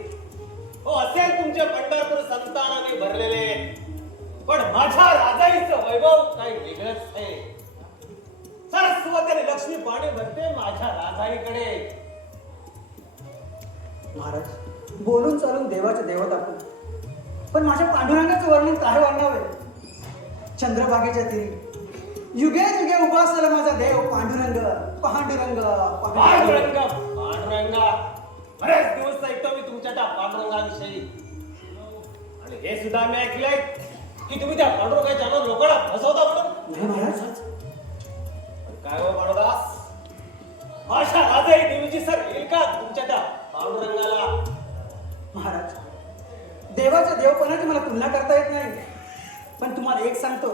हो असेल तुमचे पंढरपूर संतानाने भरलेले, पण माझ्या राजाईचं वैभव काही वेगळंच आहे. सरस्वती आणि लक्ष्मी पाणी भरते माझ्या राजाईकडे. महाराज, बोलून चालून देवाचे देवत आपण, पण माझ्या पांडुरंगाचं वर्णन काय वर्णावे? चंद्रभागेच्या तीरी युगे युगे उभा असलेला माझा देव पांडुरंग, पांडुरंग, पांडुरंग, पांडुरंग. बरेच दिवस ऐकतो मी तुमच्या त्या पांडुरंगाविषयी, आणि हे सुद्धा मी ऐकलंय की तुम्ही त्या पांडुरंगाच्या नावानं लोकांना फसवता म्हणून. नाही महाराज, पण काय हो पांडुदास, माझ्या राजाई देवीची सर येईल का तुमच्या त्या पांडुरंगाला? महाराज, देवाच्या देवपणाची मला तुलना करता येत नाही, पण तुम्हाला एक सांगतो,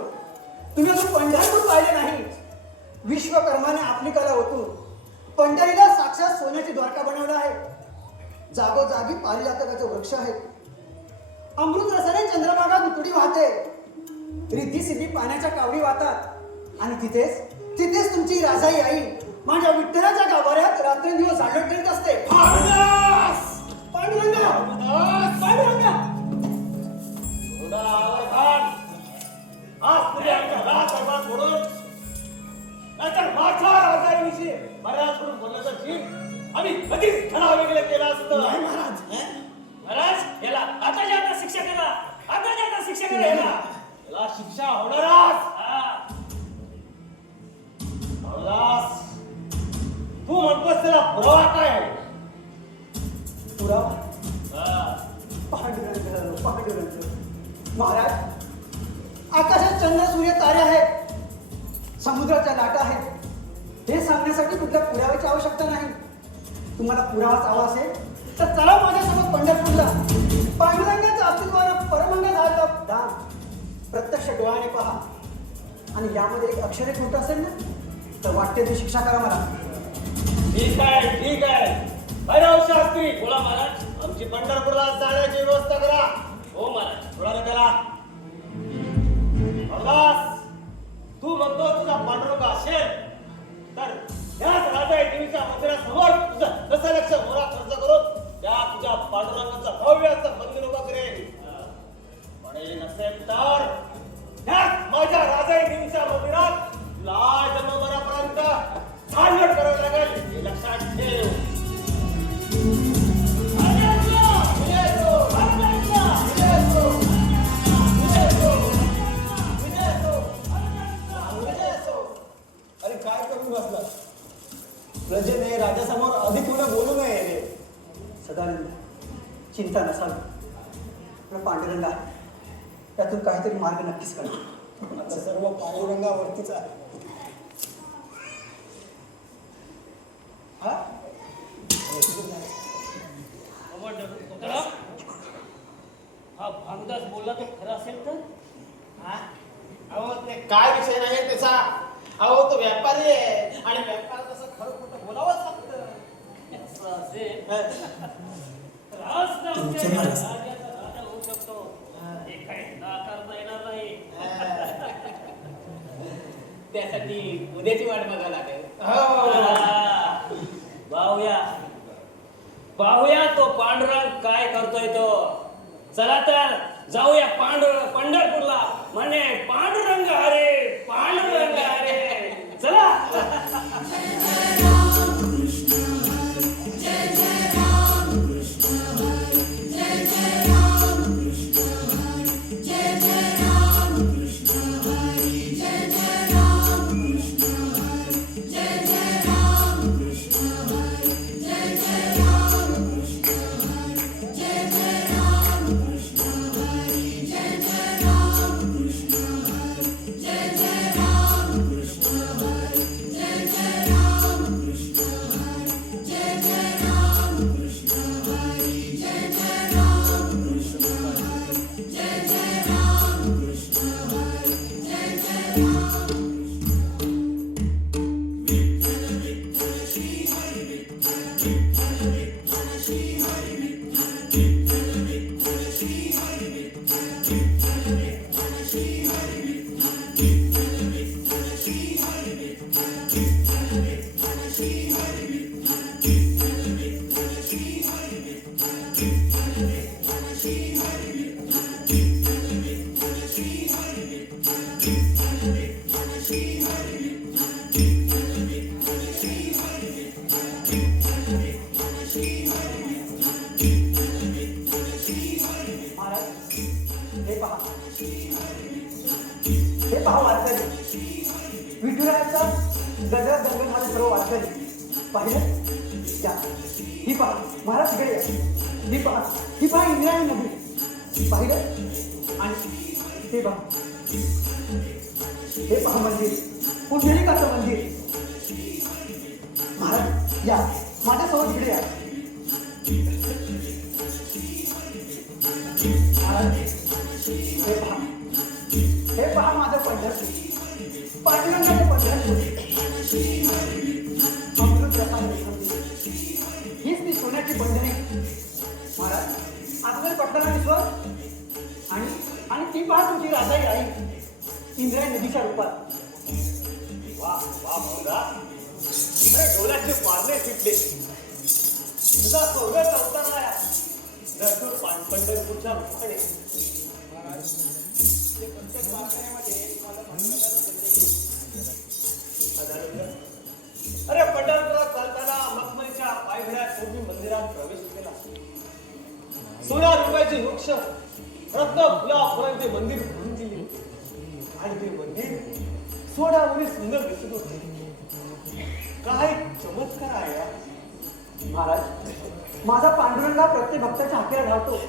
तुम्ही अजून पंढरपूर पाहिले नाही. विश्वकर्माने आपली कला ओतून पंढरीला साक्षात सोन्याची द्वारका बनवला आहे. जागोजागी पारिजातकाचे वृक्ष आहेत. अमृत रसाने चंद्रभागा दुतडी वाहते. रिद्धी सिद्धी पाण्याच्या कावडी वाहतात. आणि तिथेच तुमची राजाई आई माझ्या विठ्ठलाच्या गाभाऱ्यात रात्रंदिवस झाडलोट करीत असते. पांडुदास! पांडुरंगा! पांडुदास! पांडुरंगा! थोडावर भान. आज तुम्ही आमच्या राजदरबारात बोलून नाहीतर माझ्या राजाईविषयी बऱ्याच करून बोललं तर ठीक, आम्ही कधीच खरा वेगळं केलं असतं. नाही महाराज, महाराज, याला आता जाता शिक्षा करा, आता जाता शिक्षा करा याला. याला शिक्षा होणारच. हा. पांडुदास, तू म्हणतोस त्याला पुरावा काय आहे? पुरावा? हा. पांडुरंग, पांडुरंग. महाराज, आकाशात चंद्र सूर्य तारे आहेत, समुद्राच्या लाटा आहेत. हे सांगण्यासाठी कुठल्या पुराव्याची आवश्यकता नाही. तुम्हाला पुरावाच हवा असेल तर चला माझ्यासोबत पंढरपूरला. पांडुरंगाच्या अस्तित्वाला परमंग झाला दान प्रत्यक्ष डोळ्याने पहा, आणि यामध्ये एक अक्षरे खोटं असेल ना तर वाटते ती शिक्षा करा मला. ठीक आहे, ठीक आहे. भैरव शास्त्री, बोला महाराज. आमची पंढरपूरला जाण्याची व्यवस्था करा. हो महाराज. थोडा करा. पांडुदास, तू म्हणतो तुझा पांडुरंग असेल तर त्याच राजा देवीच्या मंदिरासमोर तुझं कसं लक्ष मोरा खर्च करून त्या तुझ्या पांडुरंगाचं भव्य असं मंदिर उभं करेल. पण हे नसेल तर त्याच माझ्या राजा देवीच्या मंदिरात तुला जन्मभरापर्यंत झाडलोट करावं लागेल, हे लक्षात ठेव. अरे काय करून बसला? प्रजेने राजासमोर अधिक पुढे बोलू नये रे. सदानंद, चिंता नसावी. आपला पांडुरंगा त्यातून काहीतरी मार्ग नक्कीच काढतो. आता सर्व पांडुरंगावरतीच आहे. हा? हा भागदास बोलला तो खरा असेल तर? हा? अहो ते काय विषय नाही त्याचा. अहो तो व्यापारी आहे आणि व्यापार तसं खरं खोटं बोलावंच लागतं. असं असेल. राज नावाच्या या राजाचा राजा होऊ शकतो, हे काही नाकारता येणार नाही. त्यासाठी उद्याची वाट बघायला लागेल. हा. पाहूया तो पांडुरंग काय करतोय तो. चला तर जाऊया पंढरपूरला. म्हणे पांडुरंग हरे, पांडुरंग हरे. चला. रंगात दंगल माझे सर्व वाटकरी. पाहिलं? या. ही पहा महाराज तिकडे या. ही पहा इंद्रायणी नदी. पाहिलं? आणि ते पहा, हे पहा मंदिर, पुंडलिकाचं मंदिर. महाराज या, माझ्यासोबत इकडे या. महाराज हे पहा माझं पंढरपूर, पांडुरंगाचं पंढरपूर. अमृत रसाळ देशवंती. हीच ती सोन्याची पंढरी. महाराज आपल्याला पटकन विश्वास. आणि ती पहा तुमची राजाई आई इंद्रायणी नदीच्या रूपात. वा वा भाऊदा, अरे डोळ्याचे पारणे फिटले. तुझा स्वर्गात अवतारला नरसूर पंढरपूरच्या रूपाने. अरे पंढरपुरात चालताना मखमलीच्या पायघड्या पूर्वी मंदिरात प्रवेश केला. 16 रुपयाचे वृक्ष रत्न फुला फुलांचे मंदिर भरून दिले. आणि ते मंदिर सोडावरी सुंदर दिसत होते. काय चमत्कार आहे यार. महाराज माझा पांडुरंगा प्रत्येक भक्ताच्या हाकेला धावतो.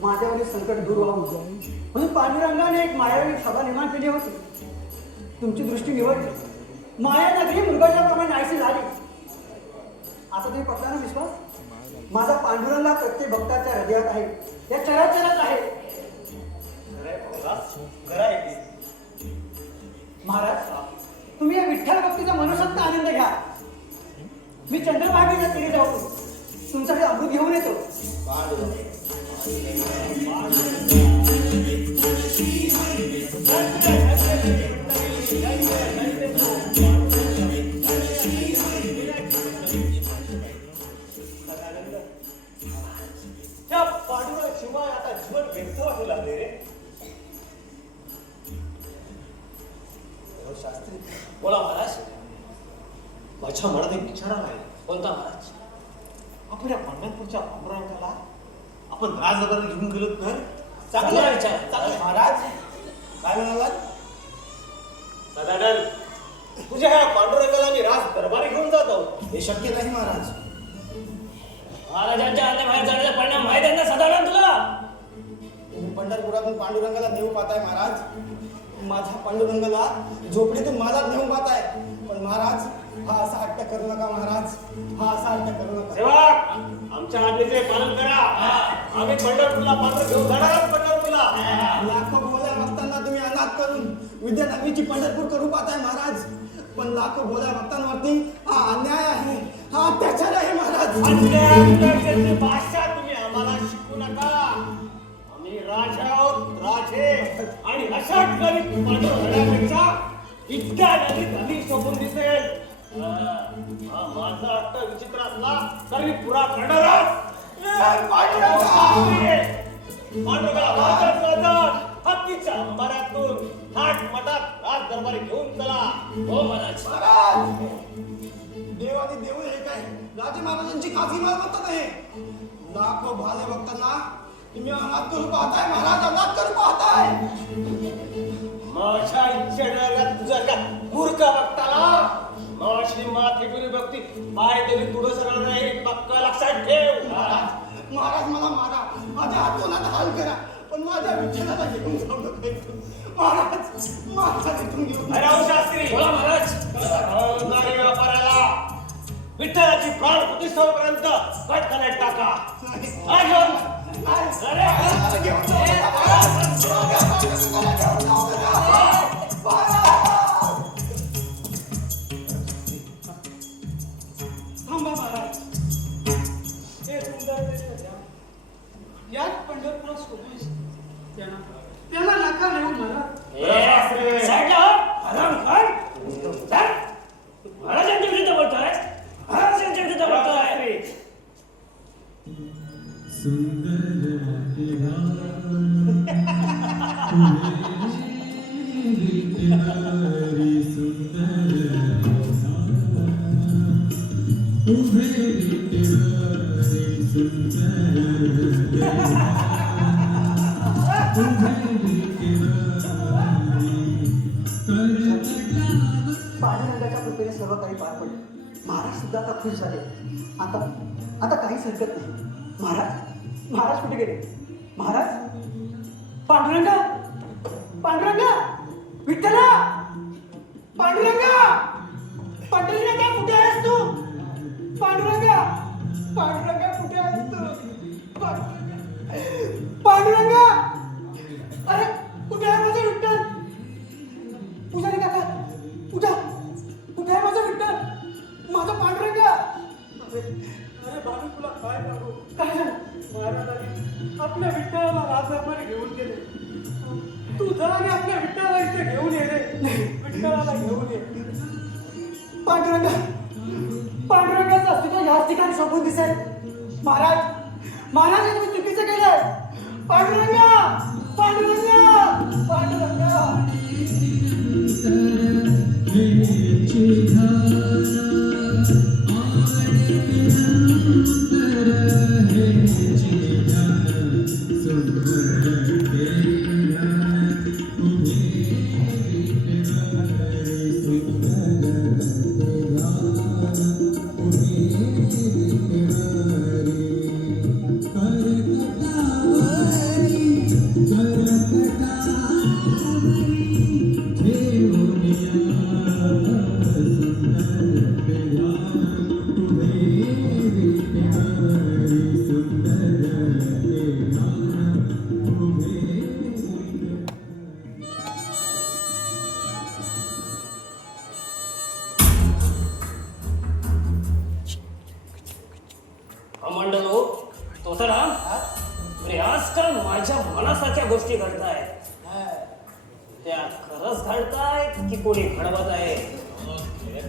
माझ्यावरील संकट दूर व्हावं म्हणून पांडुरंगाने एक मायावी सभा निर्माण केली होती. तुमची दृष्टी निवडली. माया नगरी मृगाच्याप्रमाणे नाहीशी झाली. आता तुम्ही पटला ना विश्वास. माझा पांडुरंगा प्रत्येक भक्ताच्या हृदयात आहे, या चराचरात आहे. महाराज तुम्ही या विठ्ठल भक्तीचा मनोसक्त आनंद घ्या. मी चंद्रभागेच्या तिथे जाऊन तुमच्याकडे अमृत घेऊन येतो. त्या पांडुरंगा शिवाय आता जीवन व्यक्त वाटू लागले रे. शास्त्री बोला महाराज. माझ्या मनात एक विचार आला आहे. कोणता महाराज? आपण या पंढरपूरच्या पांडुरंगाला आपण राजदरबार घेऊन गेलो तर चांगला विचार. चालेल. महाराज काय म्हणालात? सदानंद, तुझ्या ह्या पांडुरंगाला मी राज दरबारी घेऊन जात आहोत. हे शक्य नाही महाराज. महाराजांच्या बाहेर जाण्याचा परिणाम माहित आहे ना सदानंद तुला? तुम्ही पंढरपुरातून पांडुरंगाला नेऊ पाहताय महाराज. माझ्या पांडुरंगाला झोपडीतून मला नेऊ पाहताय. पण महाराज हा असा हट्ट करू नका महाराज. हा असा हट्ट करू नका. सेवक, आमच्या आज्ञेचे पालन करा. आम्ही पंढरपूरला पात्र घेऊन जाणार आहोत. पंढरपूरला लाखो बोल्या भक्तांना तुम्ही अनाथ करून विद्यानगरीची पंढरपूर करू पाहताय महाराज. पण लाखो बोल्या भक्तांवरती हा अन्याय आहे, हा अत्याचार आहे महाराज. अन्यायाची भाषा तुम्ही आम्हाला शिकू नका. आम्ही राजा आहोत, राजे. आणि अशा गरीब पांडुरंगापेक्षा इतक्या नदीत अधिक शोभून दिसेल. हा माझा हट्ट विचित्र असला तरी पुरा करणारच. पांडुरंगाला वाजत वाजत हत्तीच्या अंबाऱ्यातून थाट मठात राज दरबारी घेऊन चला. हो महाराज. महाराज देव आणि देऊळ हे काय राजे महाराजांची खाजगी मालमत्ता नाही. लाखो भाले भक्तांना तुम्ही अनाथ करू पाहताय महाराज. अनाथ करू पाहताय. माझ्या इच्छेनं तुझा का मूर्ख भक्ताला माझी माथे गुरु भक्ती पाय तरी तुझं सरळ नाही. पक्का लक्षात ठेव. महाराज मला मारा, माझ्या हातोनात हाल करा, पण माझ्या विठ्ठलाला घेऊन जाऊ नका. महाराज माझा तिथून घेऊन अरे हो शास्त्री, बोला महाराज. नारी व्यापाराला विठ्ठलाची प्राण प्रतिष्ठा होईपर्यंत कटकण्यात टाका. हा घेऊन थांबा महाराज. हे सुंदर याच पंढरपुरात शोभेस. त्यांना नका नेऊ महाराज. साईडला हो. हरामखोर. चल. महाराजांच्या विरुद्ध बोलतोय. महाराजांच्या विरुद्ध बोलतोय. पांडुरंगाच्या कृपेने सर्व काही पार पडले. महाराज सुद्धा आता खुश झाले. आता काहीच हरकत नाही. महाराज कुठे गेले? महाराज, पांडुरंगा, पांडुरंगा, विठ्ठला, पांडुरंगा, पांडुरंगा कुठे आहेस तू? पांडुरंगा, पांडुरंगा कुठे आहेस तू? पांडुरंगा, अरे कुठे आहे माझा विठ्ठल? पुजारी काका, पूजा, कुठे आहे माझा विठ्ठल? माझा पांडुरंगा. अरे बाबू तुला काय सांगू, काय झालं? महाराजांनी आपल्या विठ्ठलाला राजदरबारी घेऊन गेले. तू जा आणि आपल्या विठ्ठलाला इथे घेऊन ये रे. विठ्ठलाला घेऊन ये. पांडुरंगा, पांडुरंगाचं अस्तित्व याच ठिकाणी संपून दिसेल. महाराज, महाराज हे तुम्ही चुकीचं केलंय. पांडुरंगा, पांडुरंगा, पांडुरंगा. मंडलो तोताराम, अरे आजकाल माझ्या मनासारख्या गोष्टी घडतायत. त्या खरंच घडतायत की कोणी घडवत आहे?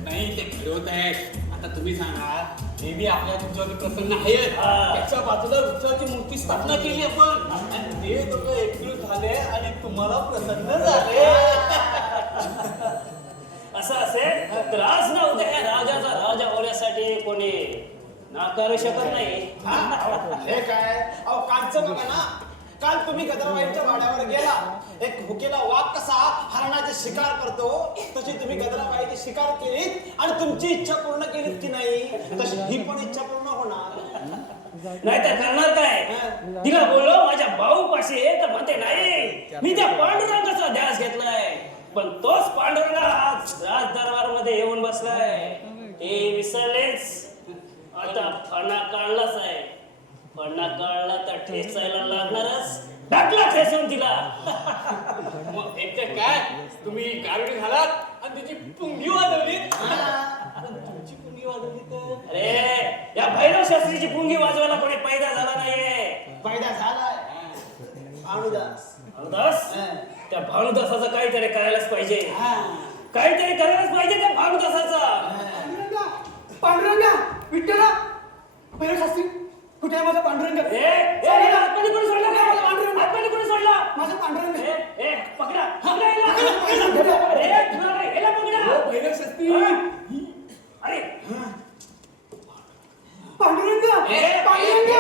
नाही, ते घडवत आहेत. आता तुम्ही सांगा, देवी आपल्या तुमच्यावर प्रसन्न आहेत. त्याच्या बाजूला वृक्षाची मूर्ती स्थापना केली आपण, आणि ते दोघं एकजूट झाले आणि तुम्हाला प्रसन्न झाले. असं असेल तर आज ना उद्या या राजाचा राजा होण्यासाठी कोणी नाकारू शकत नाही. हे काय अहो, कालचं बघा ना. काल तुम्ही गदराबाईंच्या वाड्यावर गेला. एक भुकेला वाघ कसा हरणाची शिकार करतो, तशी तुम्ही गदराबाईची शिकार केलीत आणि तुमची इच्छा पूर्ण केलीत की नाही, तशी ही पण इच्छा पूर्ण होणार. नाही तर करणार काय? तिला बोललो माझ्या भाऊ पाशी तर म्हणते नाही, मी त्या पांडुरंगाचा ध्यास घेतलाय. पण तोच पांडुरंग आज राज दरबार मध्ये येऊन बसलाय. ते विसरलेच. आता फणा काढलाच आहे. फणा काढला तर ठेचायला लागणारच. टाकला ठेचून तिला. मग एकटं काय, तुम्ही गारडी घालात आणि तिची पुंगी वाजवली. तुमची पुंगी वाजवली तर अरे या भैरव शास्त्रीची पुंगी वाजवायला कोणी पैदा झाला नाहीये. फायदा झालाय. भानुदास, भानुदास, त्या भानुदासाचं काहीतरी करायलाच पाहिजे. काहीतरी करायलाच पाहिजे त्या भानुदासाचा. पांडुरंगा, पांडुरंगा, विठ्ठला, भैरव शास्त्री, कुठे आहे माझा पांडुरंग? आतमध्ये कोणी सोडला का? आतमध्ये कोणी सोडला? माझा पांडुरंग. पकडा, पकडा याला. अरे तुला काय याला पकडा. भैरव शास्त्री, अरे पांडुरंग, पांडुरंग,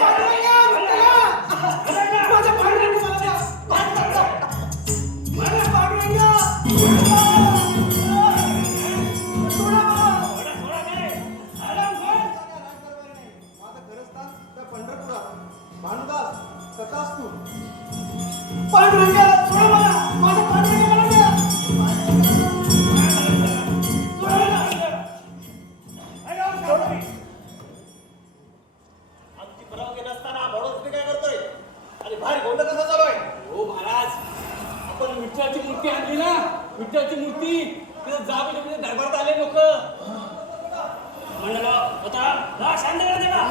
पांडुरंग, विठ्ठला, माझा पांडुरंग, माझा पांडुरंग. भानुदास, कथाच तू. पांडुरंगा, सोडा मला, माझा पांडुरंग मला द्या. आमची परवानगी नसताना म्हणून काय करतोय आणि बाहेर गोंधळ कसा चालू आहे? हो महाराज, आपण विठ्ठलाची मूर्ती आणली ना, विठ्ठलाची मूर्ती तिथं जावे म्हणजे दरबारात आले लोक. म्हणलं होता ना शांत करा त्याला.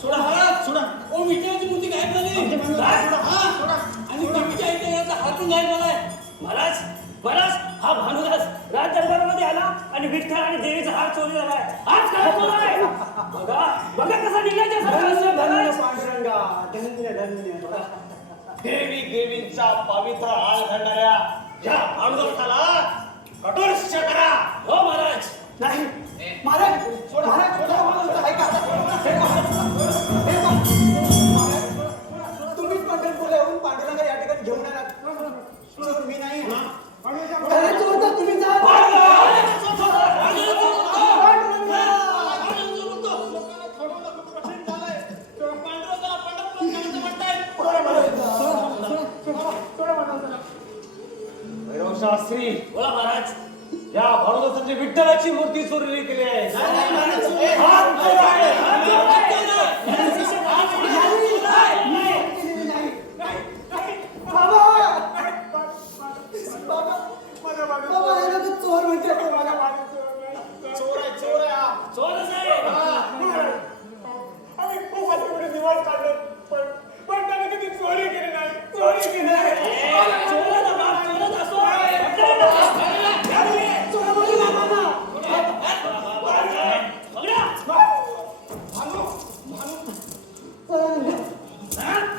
सोडा महाराज, सोडा. ओ विठ्ठलाची मूर्ती गायब झाली. सोडा. आणि देवीच्या इथे याचा हातून गायब झालाय. महाराज, महाराज, हा भानुदास राज दरबारामध्ये आला आणि विठ्ठल आणि देवीचा हात चोरी झालाय. आज काय चोराय? बघा, बघा कसा निघायचा महाराज. पांडुरंगा, धन्य धन्य. देवी देवींचा पवित्र हाल घडणाऱ्या या भानुदासाला कठोर शिक्षा करा. हो महाराज. नाही, महाराज, महाराज, सोडा मला. ऐका, तुम्हीच पंढरपूरला येऊन पांडुरंगा या ठिकाणी घेऊन आला. बोला महाराज. या भानुदासांची विठ्ठलाची मूर्ती चोरीली गेली आहे. हात चोर आहे. हात चोर बाबा हे लोक चोर म्हणतात चोर आहे हा. चोरच आहे. आम्ही खूप वाजता दिवस काढले पण त्याने कधी चोरी केली नाही. चोरी केली नाही. चोरच बाप, चोरच असो.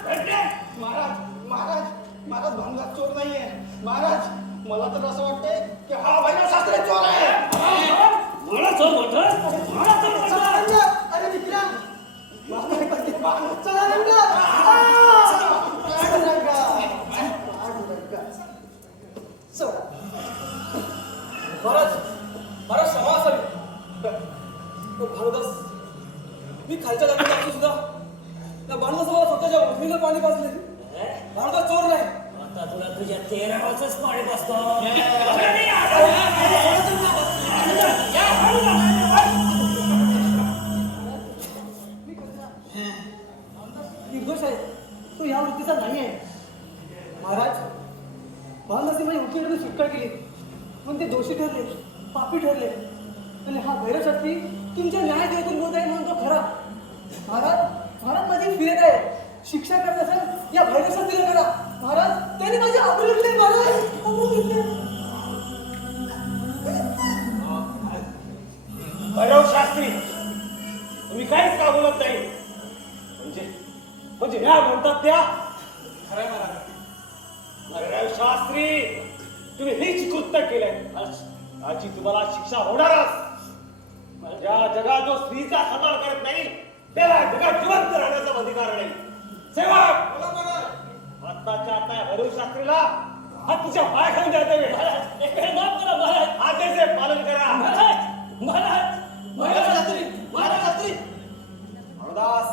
पकडा. महाराज भानुदास चोर नाहीये. महाराज मला तर असं वाटतंय की हा भाईला शास्त्री चोर आहे. मला चोर म्हणतोय. मला चोर म्हणतोय. अरे मित्रा चला महाराज महाराज क्षमा असावी. भानुदास मी खालच्या जागी टाकतो सुद्धा त्या भानुदास मला स्वतःच्या उठणीला पाणी पाजले. भानुदास चोर नाही. आता तुला तुझ्या 13वाचंच पाणी पाजतो. निर्दोष आहे तो या वृत्तीचा नाही आहे. महाराज भानुदासने माझी वृत्तीवरून सुटका केली पण ते दोषी ठरले, पापी ठरले आणि हा भैरवशास्त्री तुमच्या न्याय देऊन बोलत आहे म्हणून तो खरा. महाराज माझी फिरत आहे. शिक्षा करत असेल या भैरवशास्त्रीला करा. महाराज त्यांनी माझी आबरू लुटली. महाराज आबरू लुटली. भैरव शास्त्री तुम्ही काहीच का बोलत नाही. म्हणजे ह्या म्हणतात त्या खरं महाराज. भैरव शास्त्री तुम्ही हीच कृत्य केलंय. याची तुम्हाला शिक्षा होणारच. या जगात जो स्त्रीचा सांभाळ करत नाही त्याला जगात जिवंत राहण्याचा अधिकार नाही. सेवक आत्ताच्या आता या भैरव शास्त्रीला हा तुझ्या पाय खाऊन जायचा वेळ. एक वेळ माफ करा महाराज. आदेशचे पालन करा. महाराज महाराज महाराज भानुदास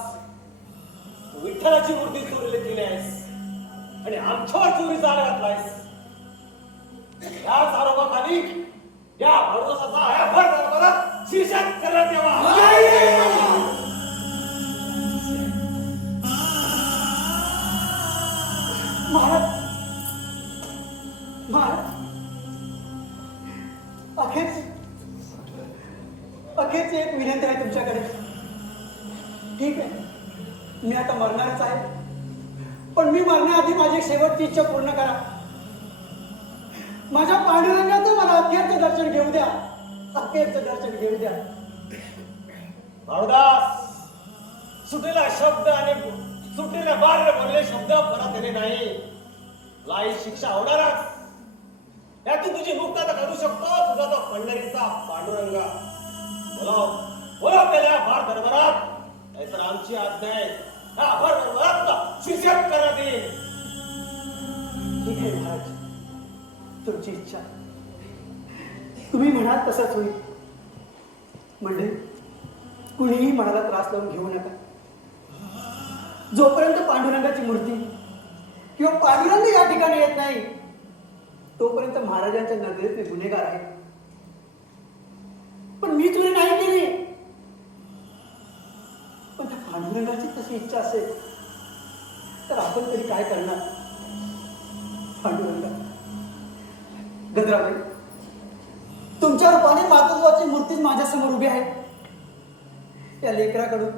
तू विठ्ठलाची मूर्ती चोरीला केली आहेस आणि आमच्यावर चोरीचा आळ घातलायस. याच आरोपाखाली या भानुदासाचा आयाभर दरबारात शीर्षक करण्यात यावा. महाराज अखेरची एक विनंती आहे तुमच्याकडे. ठीक आहे मी आता मरणारच आहे पण मी मरण्याआधी माझी शेवटची इच्छा पूर्ण करा. माझ्या पांडुरंगाचं मला अखेरचं दर्शन घेऊ द्या. अखेरचं दर्शन घेऊ द्या. भानुदास सुटीला शब्द आणि सुटीला बार बोलले शब्द परत येणे नाही. लाई शिक्षा होणारच. यातून तुझी मुक्तता करू शकतो तुझा तो पंढरीचा पांडुरंगा. बोलाव त्याला भार दरबारात. नाहीतर आमची आज्ञा आहे हा भार दरबारात शिक्षक करण्यात येईल. ठीक आहे महाराज तुमची इच्छा तुम्ही म्हणाल तसंच होईल. म्हणजे कुणीही मनाला त्रास लावून घेऊ नका. जोपर्यंत पांडुरंगाची मूर्ती किंवा पांडुरंग या ठिकाणी येत नाही तोपर्यंत महाराजांच्या नजरेत मी गुन्हेगार आहे. पण मी चोरी नाही केली. पण त्या पांडुरंगाची तशी इच्छा असेल तर आपण तरी काय करणार. पांडुरंगा गजराबाई तुमच्या रूपाने मातृत्वाची मूर्तीच माझ्यासमोर उभी आहे. या लेकराकडून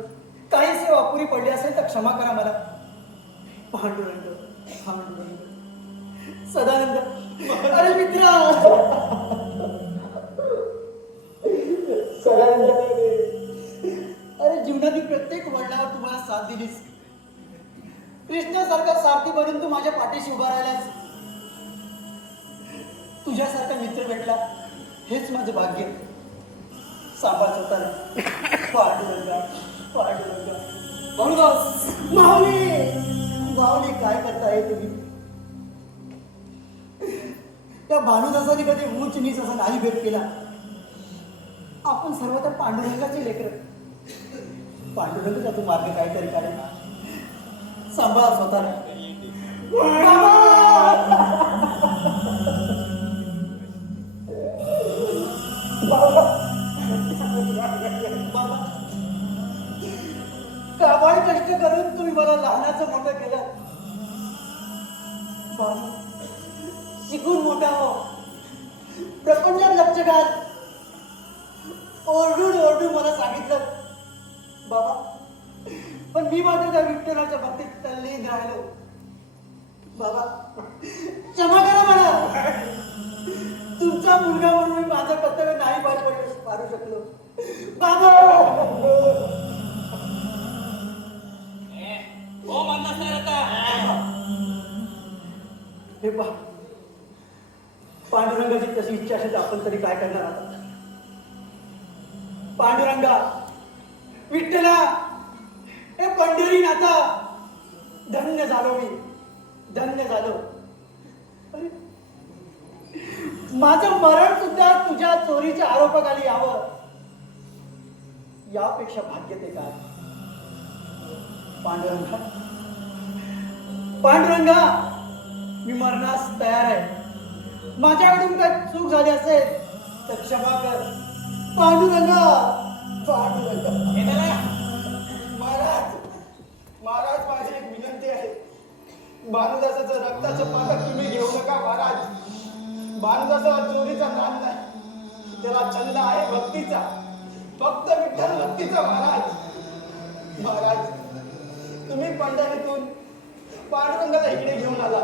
काही सेवा अपुरी पडली असेल तर क्षमा करा मला. पांडुरंग सदानंद अरे मित्रा सदानंद अरे जीवनातील प्रत्येक वळणावर तुम्हाला साथ दिलीस. कृष्णासारखा सारथी बनून तू माझ्या पाठीशी उभा राहिलास. तुझ्यासारखा मित्र भेटला हेच माझं भाग्य. सांभाळ स्वतःला. पांडुरंगा भानुदास माऊली काय करताय तुम्ही. त्या भानुदासाने कधी उंच नीच असा नाही भेद केला. आपण सर्व तर पांडुरंगाचे लेकर. पांडुरंगाचा तू मार्ग काहीतरी काढेल. सांभाळा स्वतःला. बाबा काबाड कष्ट करून तुम्ही मला लहानाचं मोठं केलं. बाबा शिकून मोठा हो, प्रपंचात लक्ष घाल. ओरडून ओरडून मला सांगितलं बाबा, पण मी मात्र त्या विठ्ठलाच्या भक्तीत तल्लीन राहिलो. बाबा क्षमा करा मला, तुमचा मुलगा म्हणून मी माझं कर्तव्य नाही पारू शकलो. बाबा हो म्हणत नाही आता. हे पहा, पांडुरंगाची तशी इच्छा असेल तर आपण तरी काय करणार आता. पांडुरंगा, विठ्ठला, हे पंढरीनाथा, धन्य झालो मी, धन्य झालो. अरे, माझं मरण सुद्धा तुझ्या चोरीच्या आरोपाखाली यावं, यापेक्षा भाग्य ते काय. पांडुरंगा, पांडुरंगा, मी मरणास तयार आहे. माझ्याकडून काय चूक झाली असेल तर क्षमा कर. पांडुरंगा, पांडुरंगा. महाराज, महाराज, माझी एक विनंती आहे. भानुदासाचं रक्ताचं पातक तुम्ही घेऊ नका महाराज. भानुदासा चोरीचा नाद नाही, त्याला छंद आहे भक्तीचा, फक्त विठ्ठल भक्तीचा. महाराज, महाराज, तुम्ही पंढरीतून पांडुरंगाला इकडे घेऊन आला,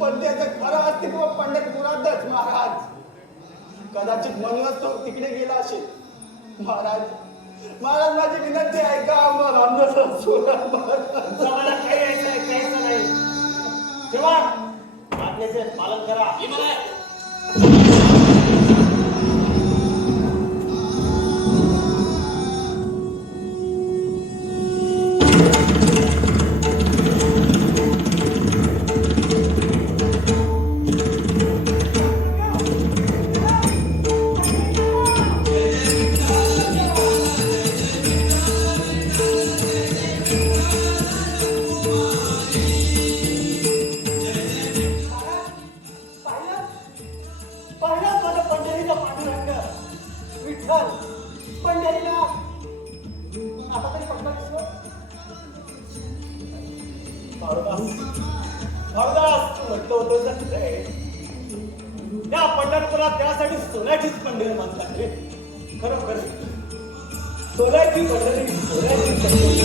पण त्याचं खरं अस्तित्व पंढरपुरातच. महाराज, कदाचित म्हणूनच तो तिकडे गेला असेल. महाराज, महाराज, माझी विनंती ऐका. मला काही यायचं नाही. तेव्हा आज्ञेचे पालन करा. हे मला पाहिला माझा पंढरीचा पांडुरंग, विठ्ठल, पंढरीला आता तरी पटला दिसतो. भारदास, तू म्हटलं होतं तर खरंय. त्या पंढरपुरात त्यासाठी सोन्याचीच पंढरी म्हणतात रे. खरोखर सोन्याची पंढरी, सोन्याची पंढरी.